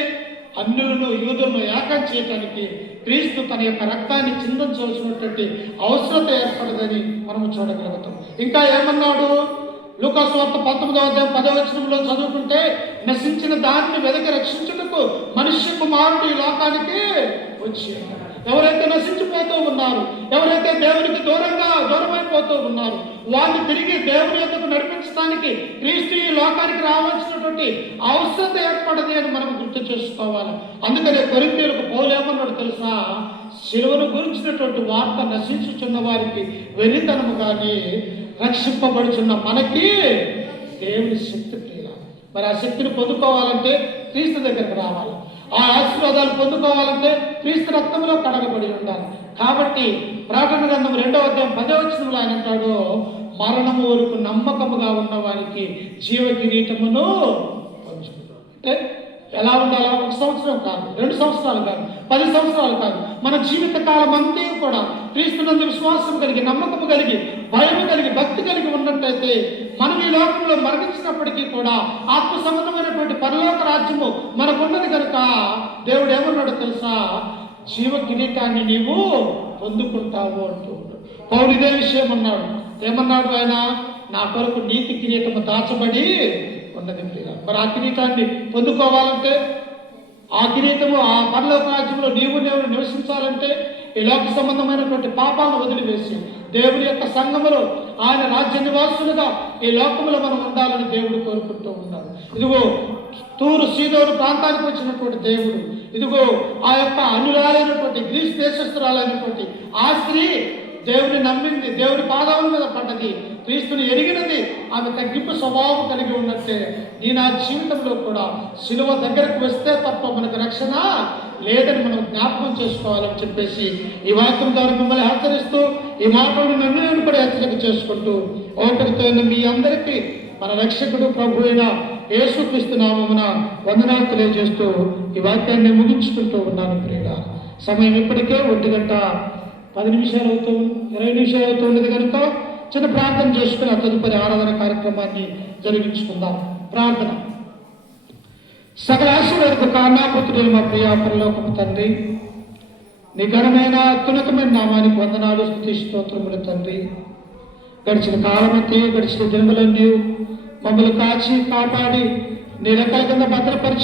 అన్యులను యూదులను ఏకం చేయటానికి క్రీస్తు తన యొక్క రక్తాన్ని చిందించవలసినటువంటి అవసరత ఏర్పడదని మనము చూడగలుగుతాం. ఇంకా ఏమన్నాడు? లూకాసు వార్త 19వ అధ్యాయం 10వ వచనంలో చదువుకుంటే, నశించిన దానిని వెదకి రక్షించుటకు మనుష్య కుమారుడు ఈ లోకానికి వచ్చి, ఎవరైతే నశించిపోతూ ఉన్నారు, ఎవరైతే దేవునికి దూరమైపోతూ ఉన్నారు, వారిని తిరిగి దేవుని యొద్దకు నడిపించడానికి క్రీస్తు ఈ లోకానికి రావాల్సినటువంటి అవసరత ఏర్పడది అని మనం గుర్తు చేసుకోవాలి. అందుకనే కొరింథీయులకు పౌలు ఏమన్నాడు తెలుసా? శిలువను గురించినటువంటి వార్త నశించుచున్న వారికి వెర్రితనము కానీ, రక్షింపబడుచున్న మనకి దేవుని శక్తి ప్రియ. మరి ఆ శక్తిని పొందుకోవాలంటే క్రీస్తు దగ్గరకు రావాలి. ఆ ఆశీర్వాదాలు పొందుకోవాలంటే క్రీస్తు రక్తంలో కడగబడి ఉండాలి. కాబట్టి ప్రకటన గ్రంథం 2వ అధ్యాయం 10వ వచనంలో ఆయన అంటాడు, మరణము వరకు నమ్మకముగా ఉన్న వారికి జీవ కిరీటమును పంచుకుంటాడు. అంటే ఎలా ఉండాలా? 1 సంవత్సరం కాదు, 2 సంవత్సరాలు కాదు, 10 సంవత్సరాలు కాదు, మన జీవిత కాలం అంతా కూడా క్రీస్తునందు విశ్వాసం కలిగి, నమ్మకము కలిగి, భయం కలిగి, భక్తి కలిగి ఉన్నట్టయితే మనం ఈ లోకంలో మరణించినప్పటికీ కూడా ఆత్మ సంబంధమైనటువంటి పరలోక రాజ్యము మనకున్నది కనుక దేవుడు ఏమన్నాడు తెలుసా? జీవ కిరీటాన్ని నీవు పొందుకుంటావు అంటూ పౌలు ఇదే విషయం అన్నాడు. ఏమన్నాడు ఆయన? నా కొరకు నీతి కిరీటము దాచబడి ఉన్నది ప్రియ. మరి ఆ కిరీటాన్ని పొందుకోవాలంటే, ఆ కిరీటము ఆ పరలోక రాజ్యంలో నీవు నివసించాలంటే, ఈ లోక సంబంధమైనటువంటి పాపాలను వదిలివేసి దేవుని యొక్క సంఘములో ఆయన రాజ్య నివాసులుగా ఈ లోకములో మనం ఉండాలని దేవుడు కోరుకుంటూ ఉన్నాడు. ఇదిగో తూరు సీదోను ప్రాంతానికి వచ్చినటువంటి దేవుడు, ఇదిగో ఆ యొక్క అనురాలైనటువంటి గ్రీస్ దేశస్తురాలైనటువంటి ఆ స్త్రీ దేవుని నమ్మింది, దేవుని పాదముల మీద పడ్డది, క్రీస్తుని ఎరిగినది, ఆమె తగ్గింపు స్వభావం కలిగి ఉన్నట్టే నీ నా జీవితంలో కూడా శిలువ దగ్గరకు వస్తే తప్ప మనకు రక్షణ లేదని మనం జ్ఞాపకం చేసుకోవాలని చెప్పేసి ఈ వాక్యం ద్వారా మిమ్మల్ని హెచ్చరిస్తూ, ఈ మాటలను నన్ను కూడా హెచ్చరిక చేసుకుంటూ ఓపికతో మీ అందరికీ మన రక్షకుడు ప్రభు అయిన యేసుక్రీస్తు నామమున వందనాలు తెలియజేస్తూ ఈ వాక్యాన్ని ముగించుకుంటూ ఉన్నాను ప్రియుల. సమయం ఇప్పటికే 1:10 అవుతుంది, 20 నిమిషాలు అవుతున్నది కనుక చిన్న ప్రార్థన చేసుకుని ఆ తదుపరి ఆరాధన కార్యక్రమాన్ని జరిగించుకుందాం. ప్రార్థన. సకల ఆశీర్వాదకు కారణాకృతుడైన మా ప్రియ పరలోకపు తండ్రి, నీ ఘనమైన అత్యున్నతమైన నామానికి వందనాలు, స్తుతి స్తోత్రములు తండ్రి. గడిచిన కాలమంతే, గడిచిన దినములన్నీ మమ్మల్ని కాచి కాపాడి నీ రెక్కల కింద భద్రపరిచి